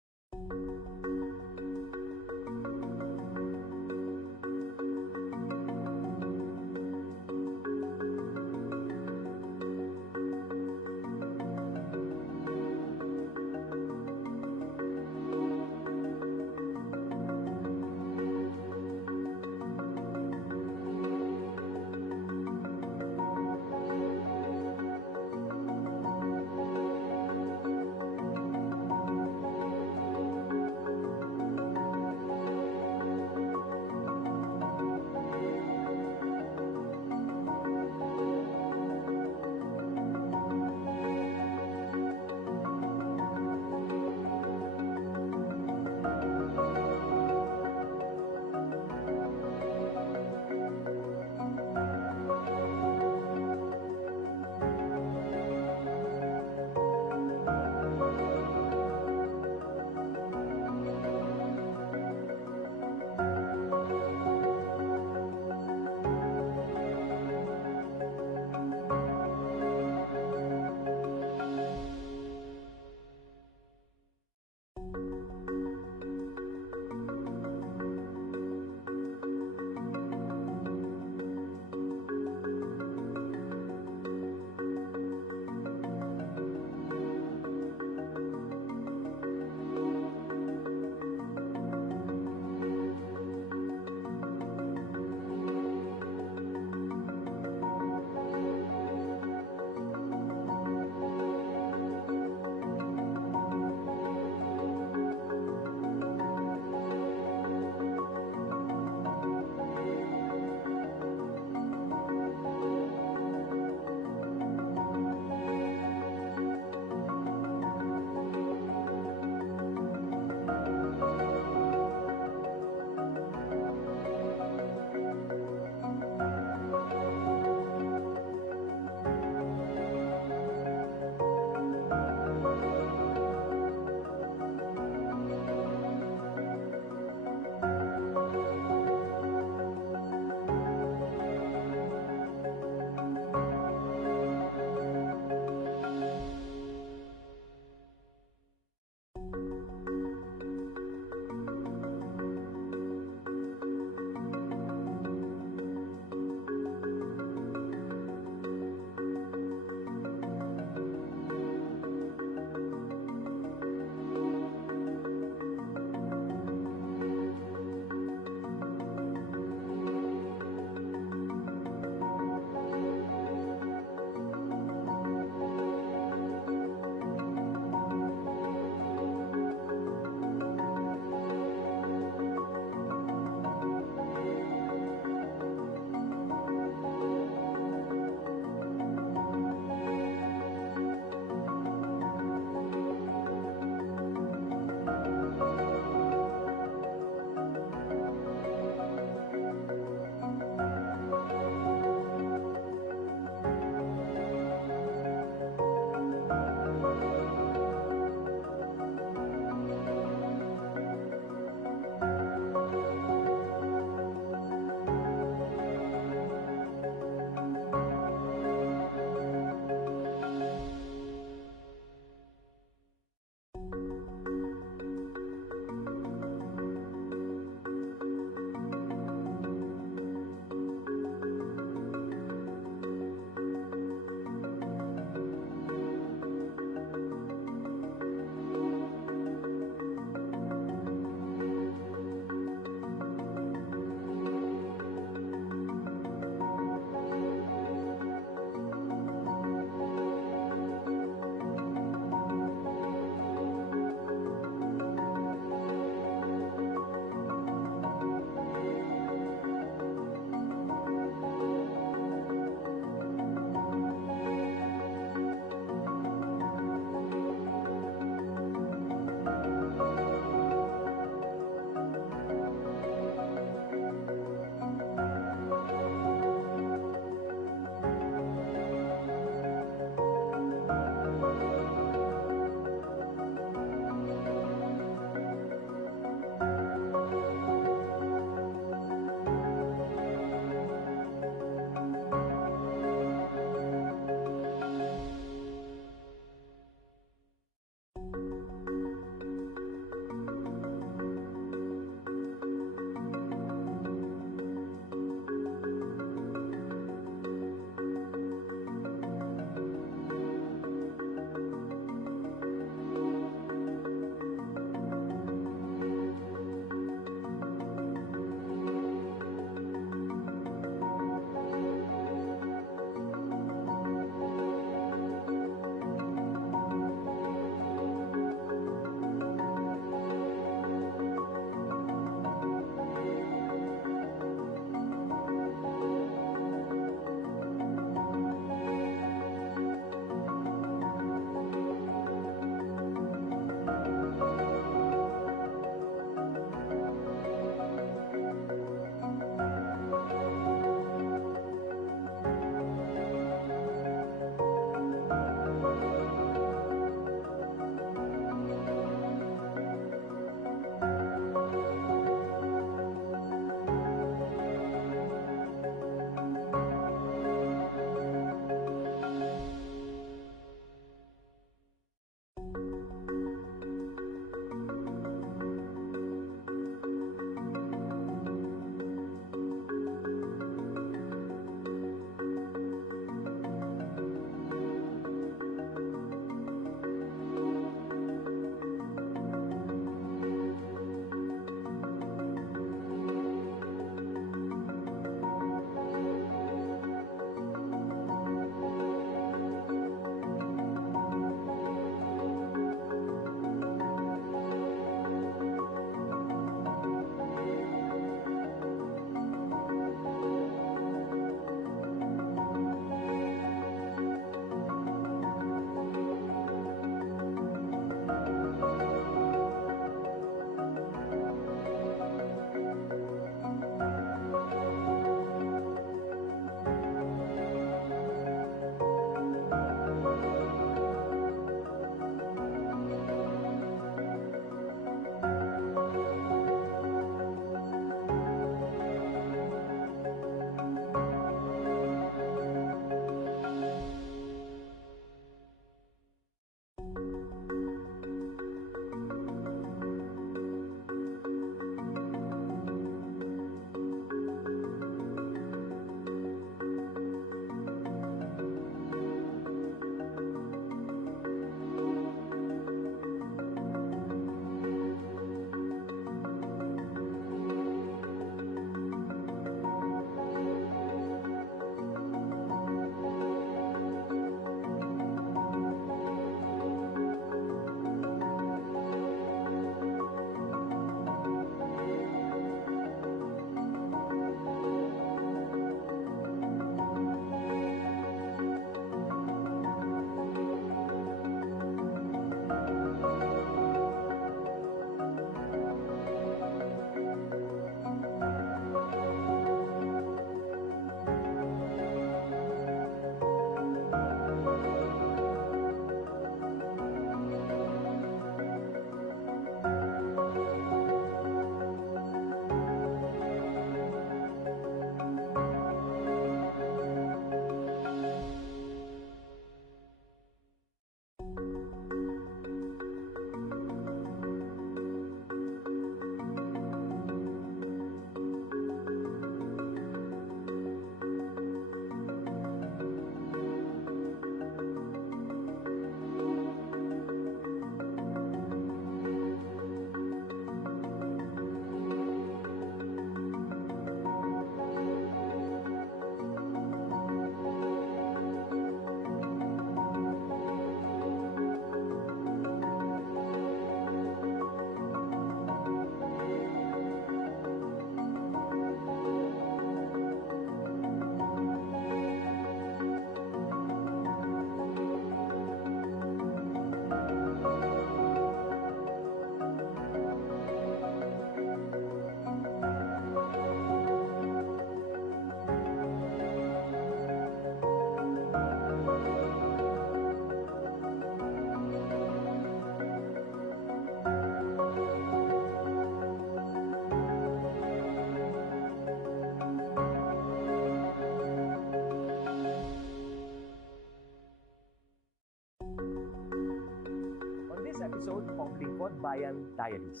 episode of Lingkod Bayan Diaries.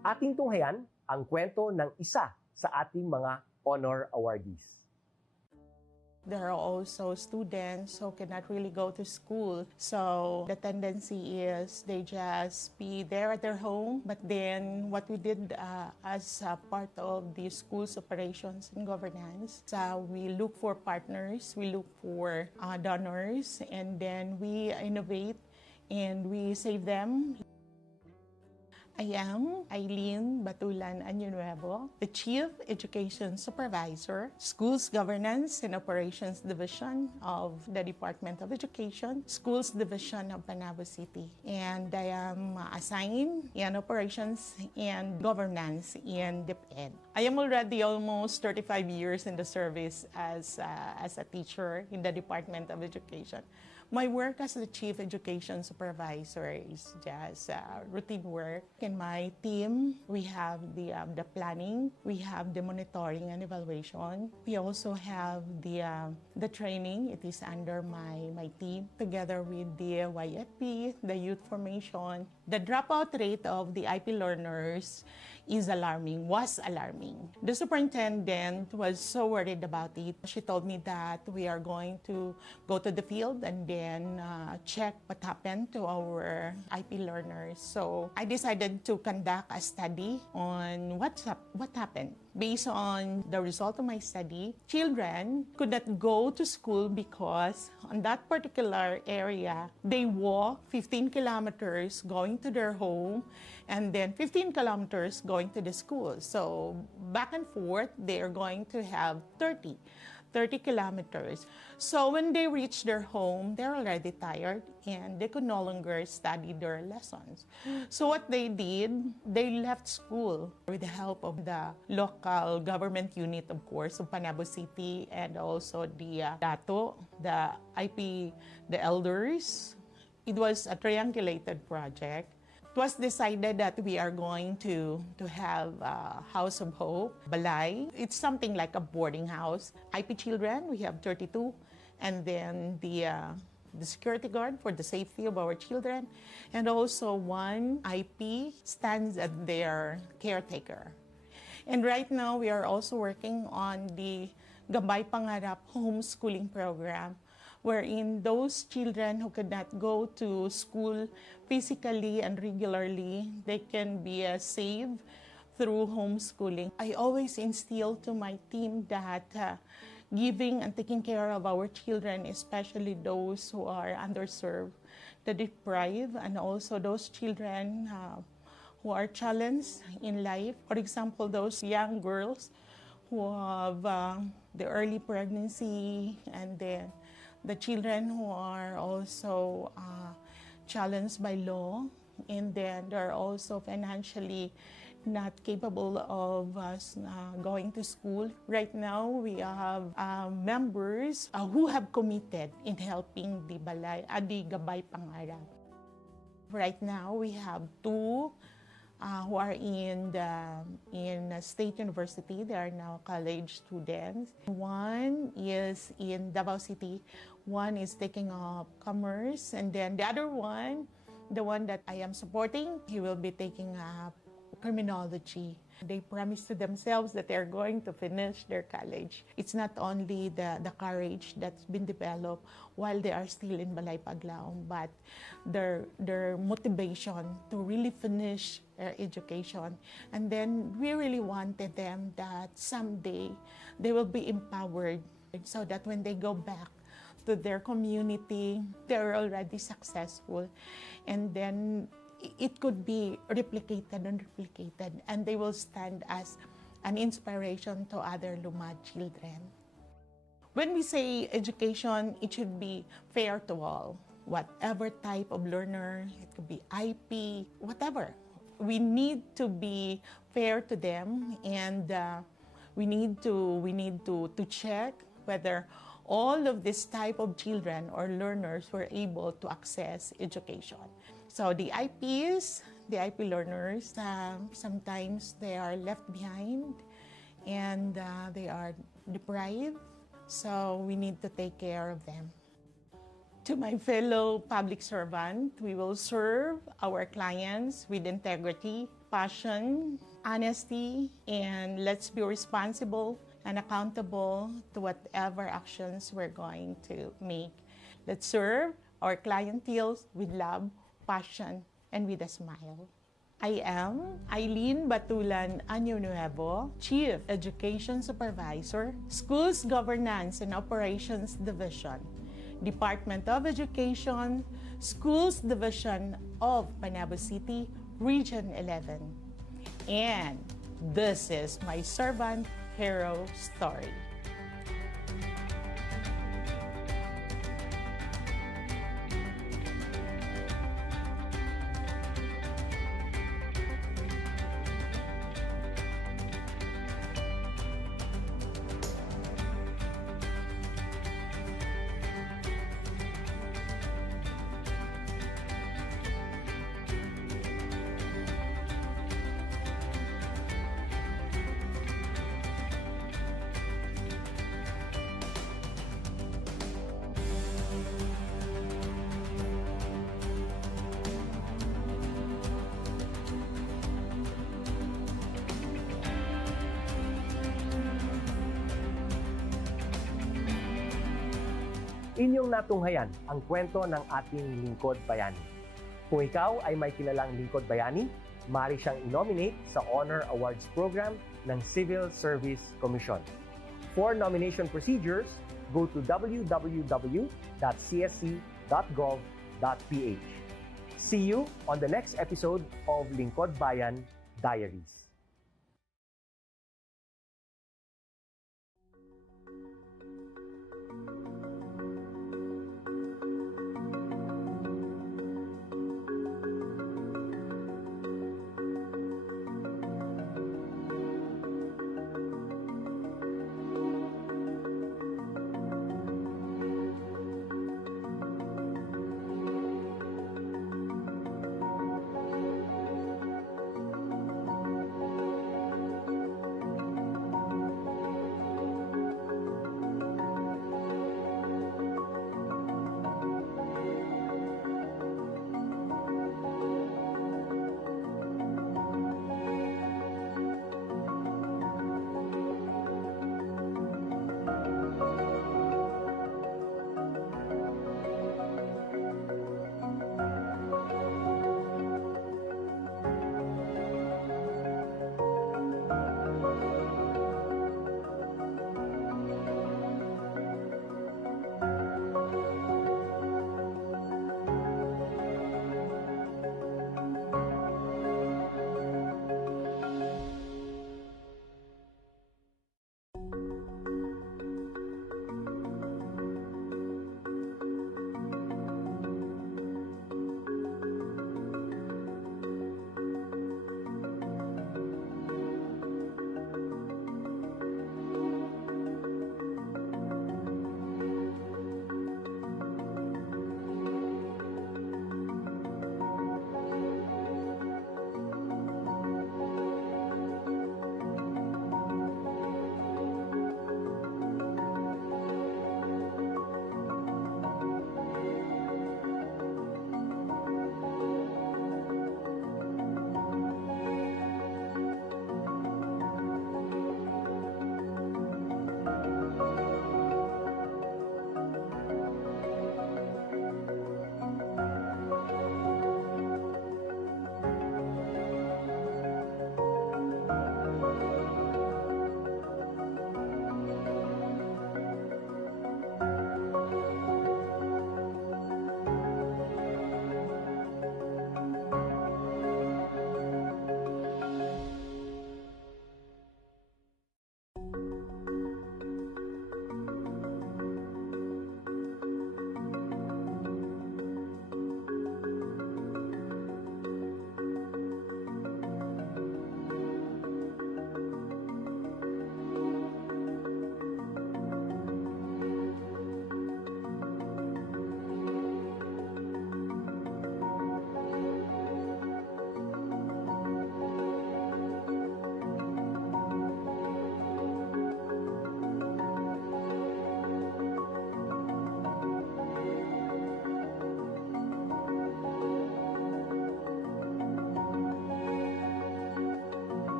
Ating tunghayan ang kwento ng isa sa ating mga honor awardees. There are also students who cannot really go to school. So the tendency is they just be there at their home. But then what we did as part of the school's operations and governance, we look for partners, we look for donors, and then we innovate and we save them. I am Eileen Batulan Añonuevo, the Chief Education Supervisor, Schools Governance and Operations Division of the Department of Education, Schools Division of Panabo City. And I am assigned in Operations and Governance in DepEd. I am already almost 35 years in the service as a teacher in the Department of Education. My work as the Chief Education Supervisor is just routine work. In my team, we have the planning, we have the monitoring and evaluation. We also have the training. It is under my team, together with the YFP, the youth formation. The dropout rate of the IP learners was alarming. The superintendent was so worried about it. She told me that we are going to go to the field and then check what happened to our IP learners. So I decided to conduct a study on what happened. Based on the result of my study, children could not go to school because on that particular area, they walk 15 kilometers going to their home and then 15 kilometers going to the school. So back and forth, they are going to have 30 kilometers. So when they reach their home, they're already tired and they could no longer study their lessons. So what they did, they left school with the help of the local government unit, of course, of Panabo City, and also the DATO, the IP, the elders. It was a triangulated project. It was decided that we are going to have a House of Hope, Balay. It's something like a boarding house. IP children, we have 32. And then the security guard for the safety of our children. And also one IP stands as their caretaker. And right now, we are also working on the Gabay Pangarap homeschooling program, wherein those children who could not go to school physically and regularly, they can be saved through homeschooling. I always instill to my team that giving and taking care of our children, especially those who are underserved, the deprived, and also those children who are challenged in life. For example, those young girls who have the early pregnancy, and then the children who are also challenged by law, and then they're also financially not capable of going to school. Right now, we have members who have committed in helping the Gabay Pangarap. Right now, we have two who are in State University. They are now college students. One is in Davao City. One is taking up commerce. And then the other one, the one that I am supporting, he will be taking up criminology. They promise to themselves that they're going to finish their college. It's not only the courage that's been developed while they are still in Balay Paglaom, but their motivation to really finish their education. And then we really wanted them that someday they will be empowered so that when they go back to their community, they're already successful. And then it could be replicated and replicated, and they will stand as an inspiration to other Lumad children. When we say education, it should be fair to all. Whatever type of learner, it could be IP, whatever. We need to be fair to them, and we need to check whether all of this type of children or learners were able to access education. So the IPs, the IP learners, sometimes they are left behind and they are deprived. So we need to take care of them. To my fellow public servant, we will serve our clients with integrity, passion, honesty, and let's be responsible and accountable to whatever actions we're going to make. Let's serve our clientele with love, passion, and with a smile. I am Eileen Batulan Año Nuevo, Chief Education Supervisor, Schools Governance and Operations Division, Department of Education, Schools Division of Panabo City, Region 11. And this is my servant hero story. Inyong natunghayan ang kwento ng ating lingkod bayani. Kung ikaw ay may kilalang lingkod bayani, maaari siyang i-nominate sa Honor Awards Program ng Civil Service Commission. For nomination procedures, go to www.csc.gov.ph. See you on the next episode of Lingkod Bayan Diaries.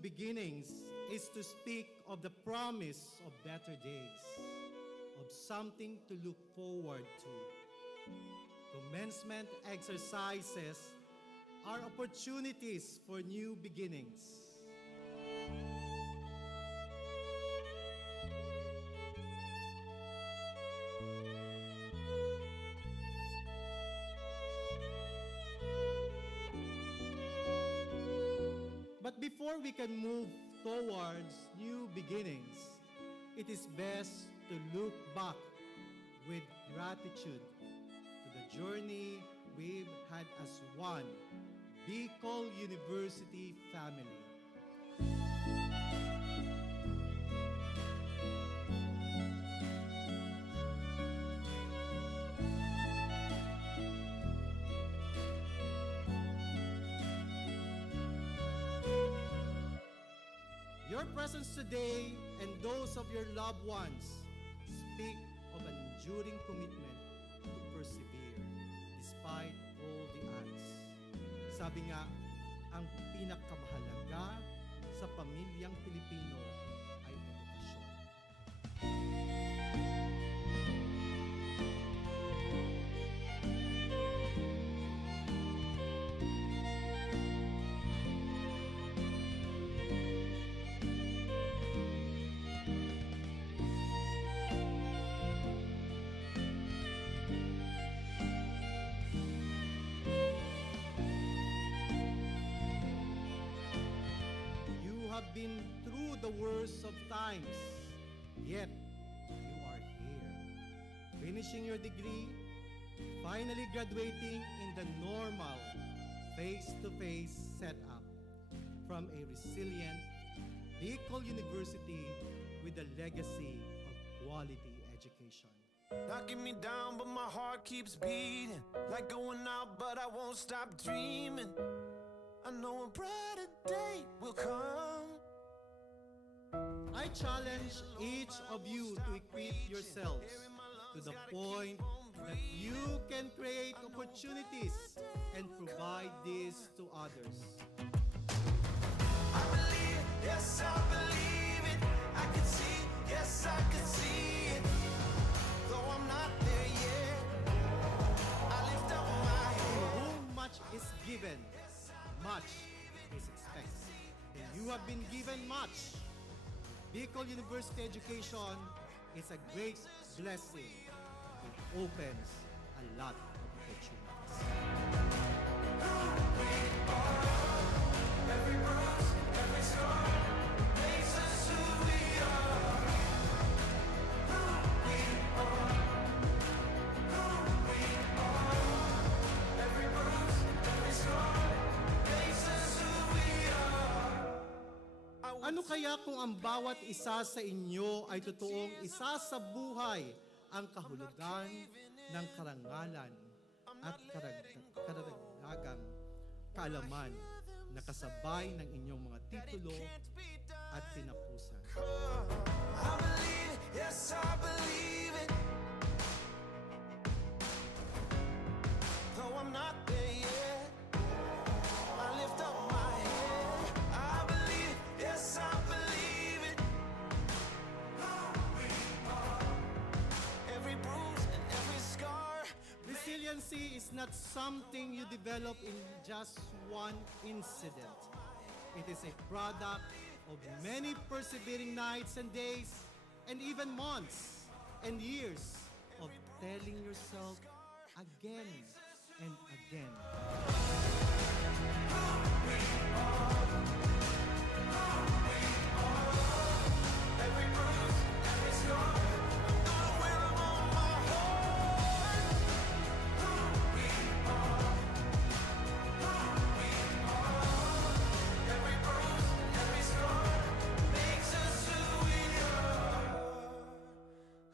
beginnings is to speak of the promise of better days, of something to look forward to. Commencement exercises are opportunities for new beginnings. But before we can move towards new beginnings, it is best to look back with gratitude to the journey we've had as one Bicol University family. Your presence today and those of your loved ones speak of an enduring commitment to persevere despite all the odds. Sabi nga, ang pinakamahalaga sa pamilyang Pilipino ay edukasyon. You have been through the worst of times, yet you are here, finishing your degree, finally graduating in the normal face-to-face setup from a resilient Bicol University with a legacy of quality education. Knocking me down, but my heart keeps beating. Like going out, but I won't stop dreaming. I know a brighter day will come. I challenge each of you to equip yourselves to the point that you can create opportunities and provide this to others. I believe, yes, I believe it. I can see, yes, I can see it. Though I'm not there yet, I lift up my To head. whom much is given, much is expected. And you have been given much. Bicol University education is a great blessing. It opens a lot of opportunities. Every bruise, every scar makes us who we are. Who we are. Who we are. Every bruise, every scar makes us who we are. Ano kaya kung ang bawat isa sa inyo ay totoong isa sa buhay ang kahulugan ng karangalan at karagdagang kaalaman na kasabay ng inyong mga titulo at tinapusan? I believe it, yes, I believe it. Though I'm not there yet, I lift up my head. I believe it, yes, I believe it. Every bruise and every scar. Resiliency is not something you develop in just one incident. It is a product of many persevering nights and days, and even months and years of telling yourself again and again. Every bruise, every scar. I'm gonna wear 'em on my heart. Who we are. Who we are. Every bruise, every scar makes us who we are.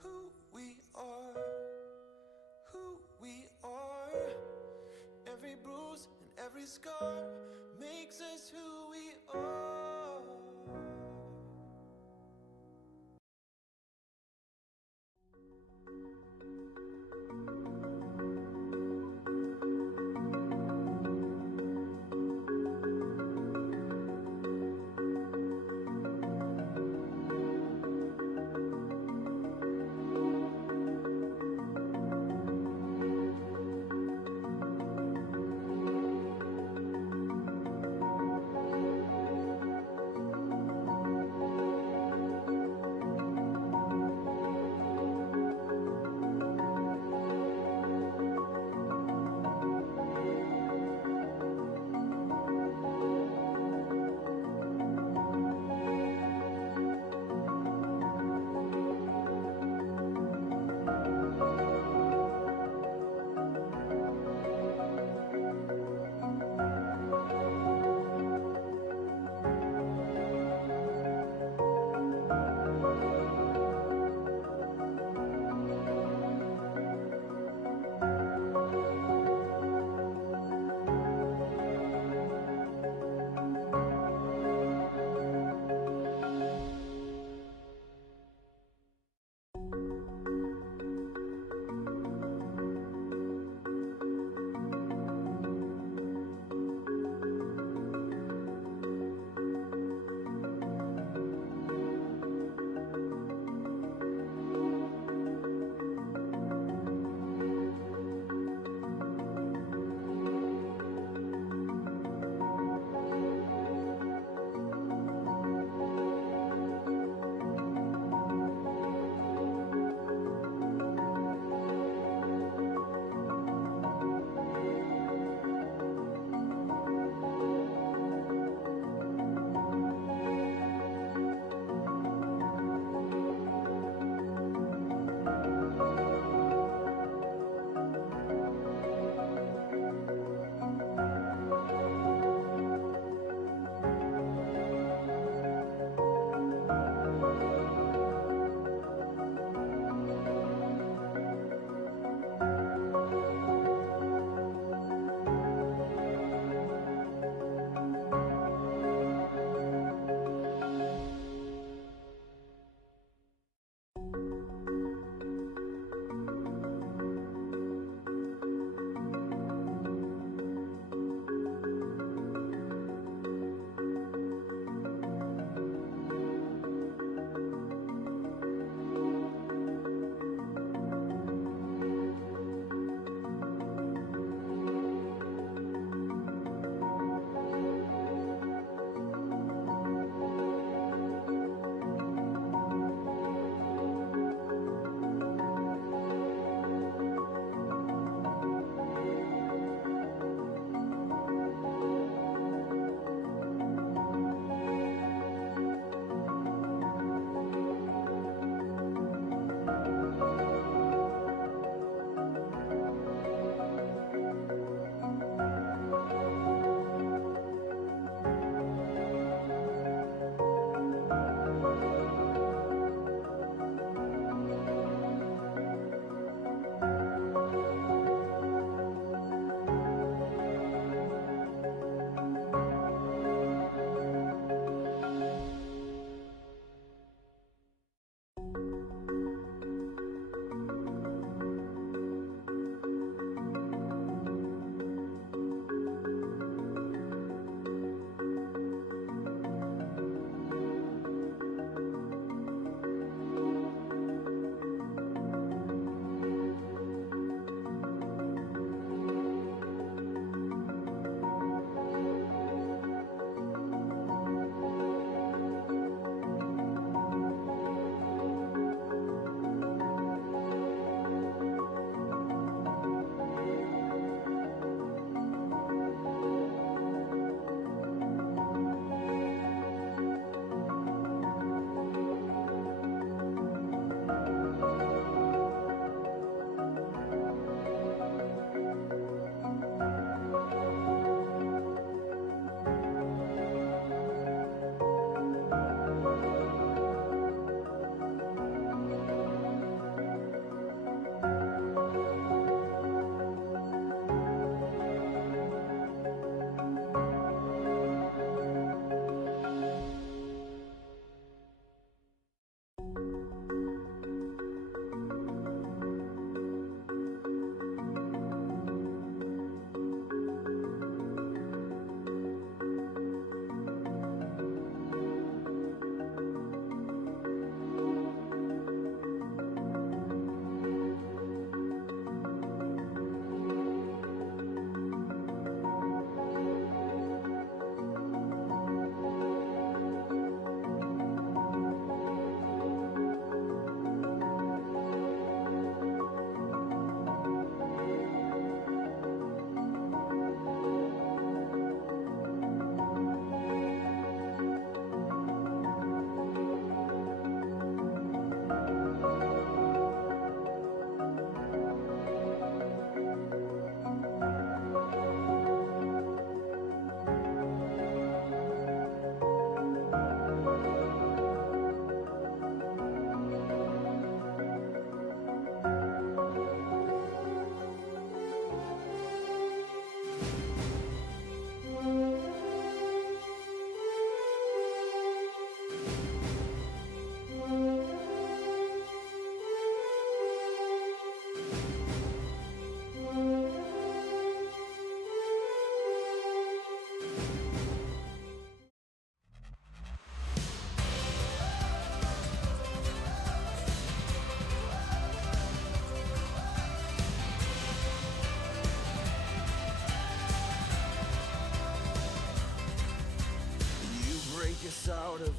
Who we are. Who we are. Every bruise and every scar makes us who we are.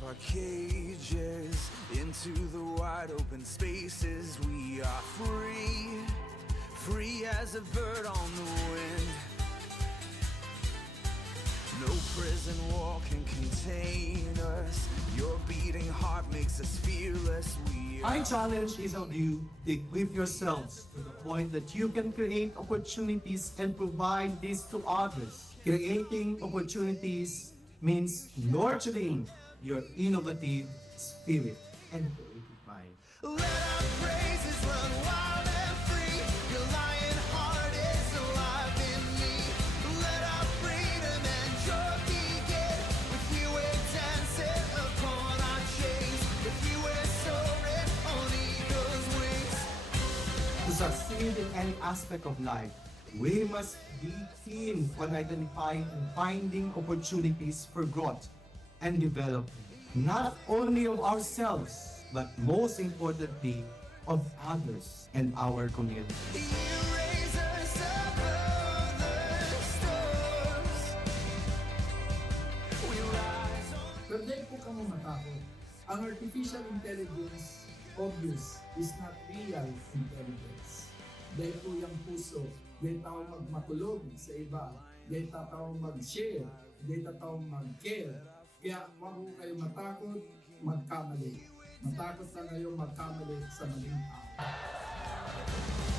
our cages into the wide open spaces. We are free, free as a bird on the wind. No prison wall can contain us. Your beating heart makes us fearless. I challenge each of you to equip yourselves to the point that you can create opportunities and provide this to others. Creating opportunities means nurturing your innovative spirit and creative mind. Let our praises run wild and free. Your lion heart is alive in me. Let our freedom and joy begin. With you we're dancing upon our chains. With you we're soaring on eagle's wings. To succeed in any aspect of life, we must be keen on identifying and finding opportunities for growth and development, not only of ourselves, but most importantly, of others and our community. You raise us above the storms. We rise on. Pero dahil po kamo matakot, ang artificial intelligence, obvious, is not real intelligence. Dahil po yung puso, dahil tao magmatulog sa iba, dahil tao mag-share, dahil tao mag-care. Kaya huwag po kayo matakot, magkamali. Matakot na kayo magkamali sa maling tao.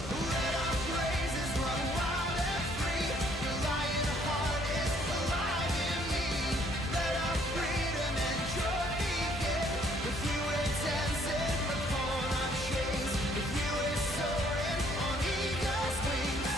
Let our praises run wild and free. Your lion heart is alive in me. Let our freedom and joy begin. With you we're dancing upon our chains. With you we're soaring on eagle's wings.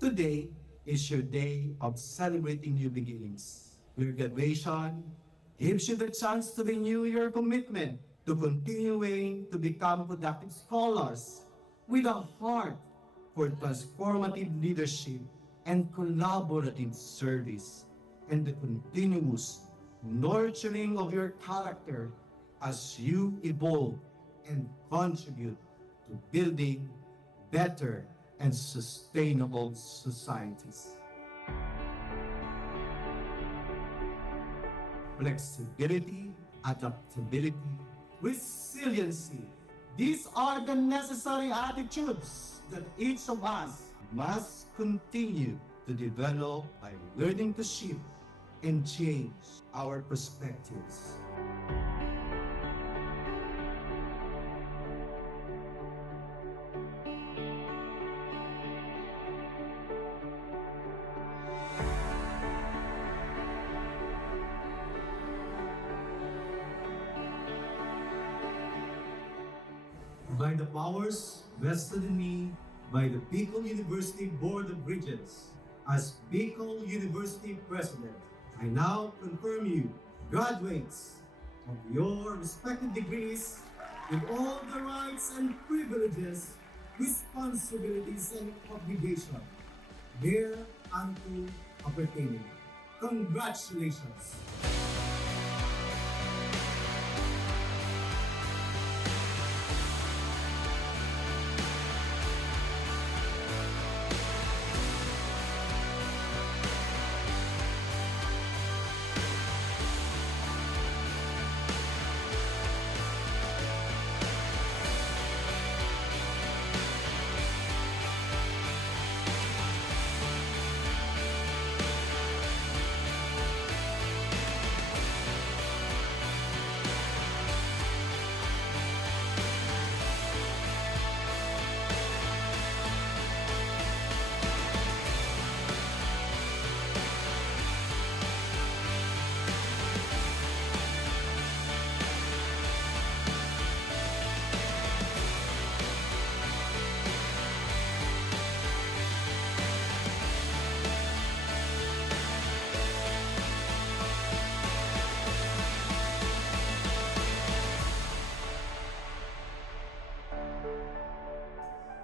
Today is your day of celebrating new beginnings. Your graduation gives you the chance to renew your commitment to continuing to become productive scholars with a heart for transformative leadership and collaborative service, and the continuous nurturing of your character as you evolve and contribute to building better and sustainable societies. Flexibility, adaptability, resiliency. These are the necessary attitudes that each of us must continue to develop by learning to shift and change our perspectives. By the powers vested in me by the Bicol University Board of Regents, as Bicol University President, I now confirm you graduates of your respective degrees with all the rights and privileges, responsibilities, and obligations thereunto appertaining. Congratulations!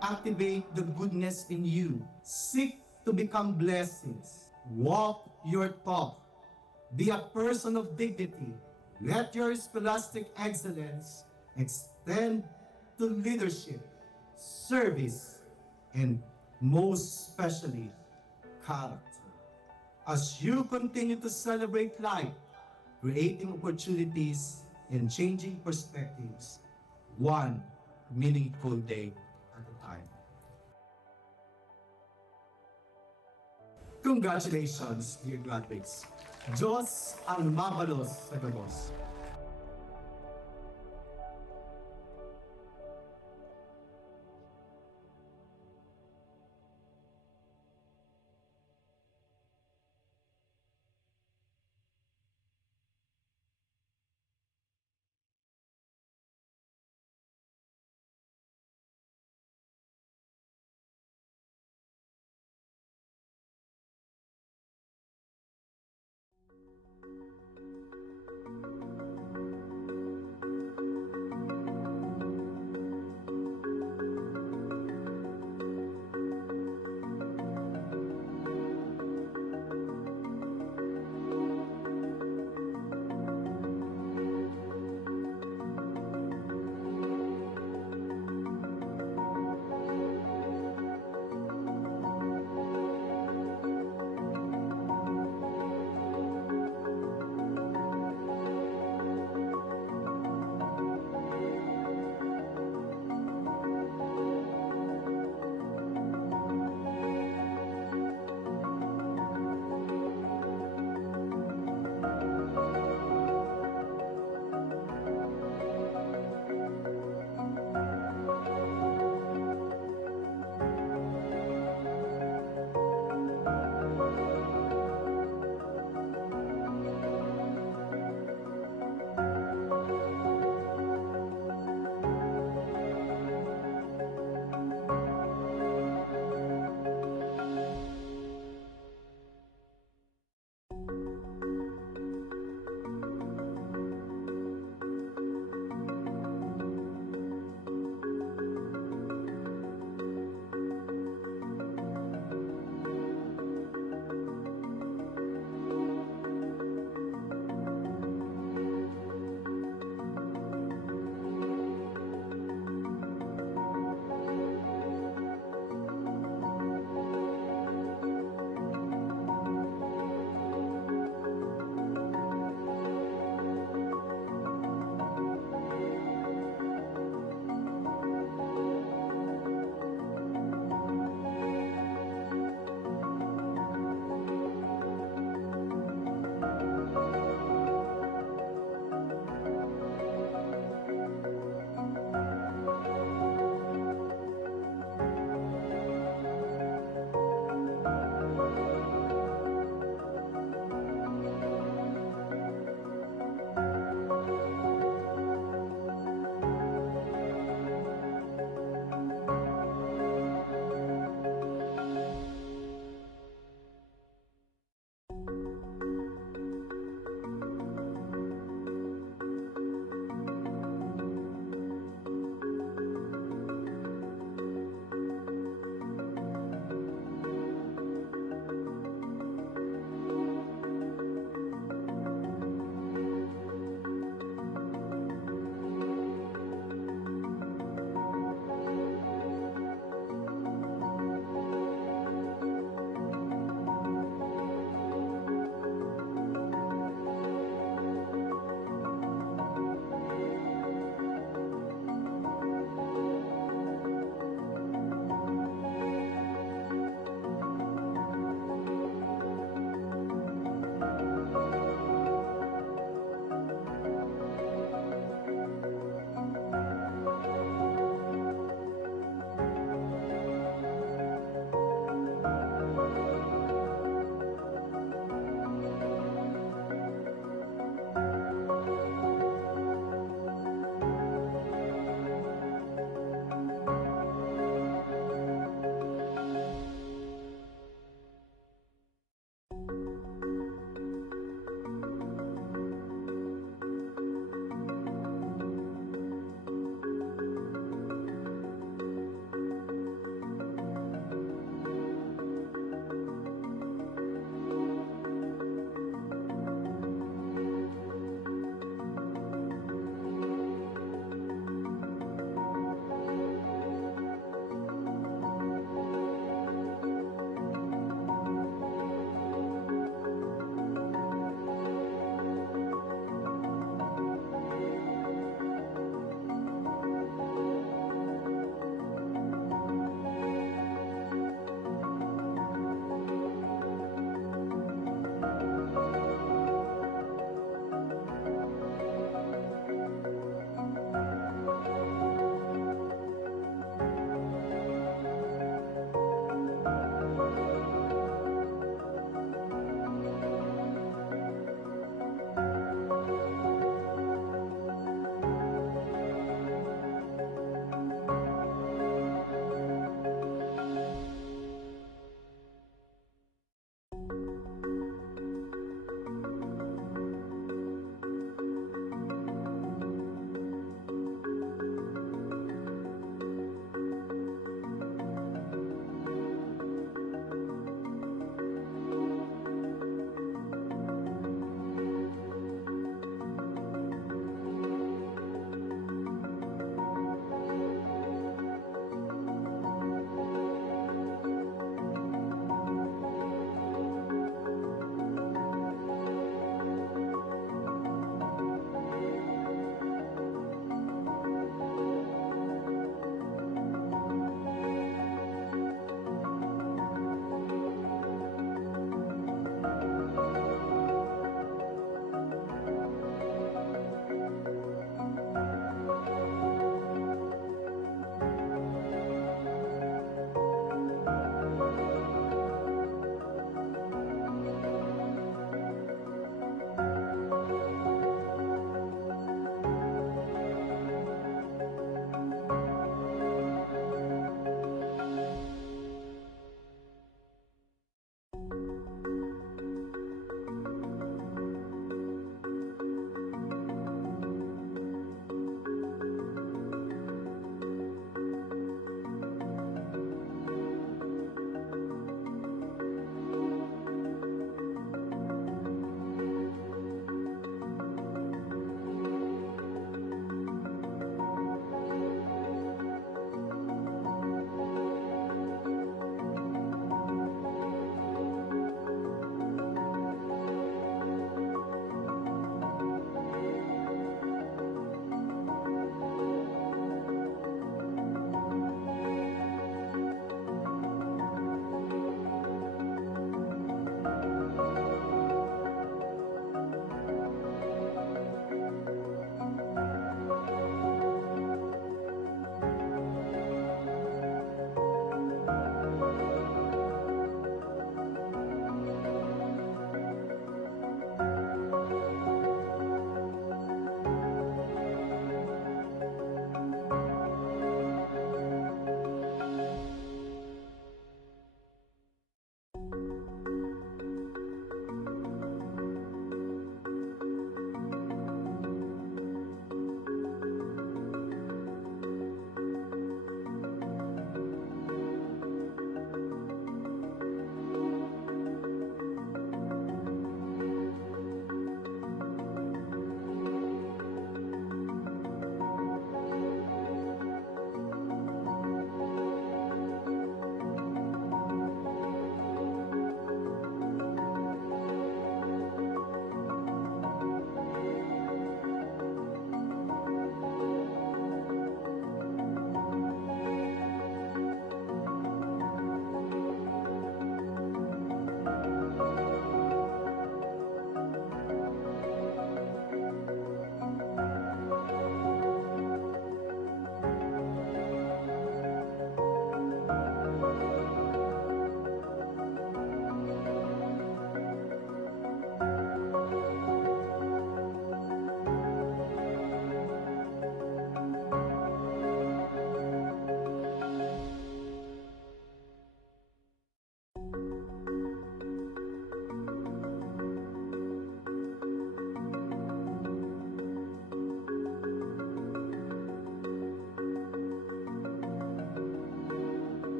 Activate the goodness in you. Seek to become blessings. Walk your talk. Be a person of dignity. Let your scholastic excellence extend to leadership, service, and most especially, character. As you continue to celebrate life, creating opportunities and changing perspectives, one meaningful day at a time. Congratulations, dear graduates. Diyos ang mabalos sa gabos.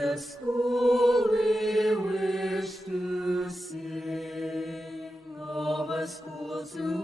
the school we wish to sing, of a school to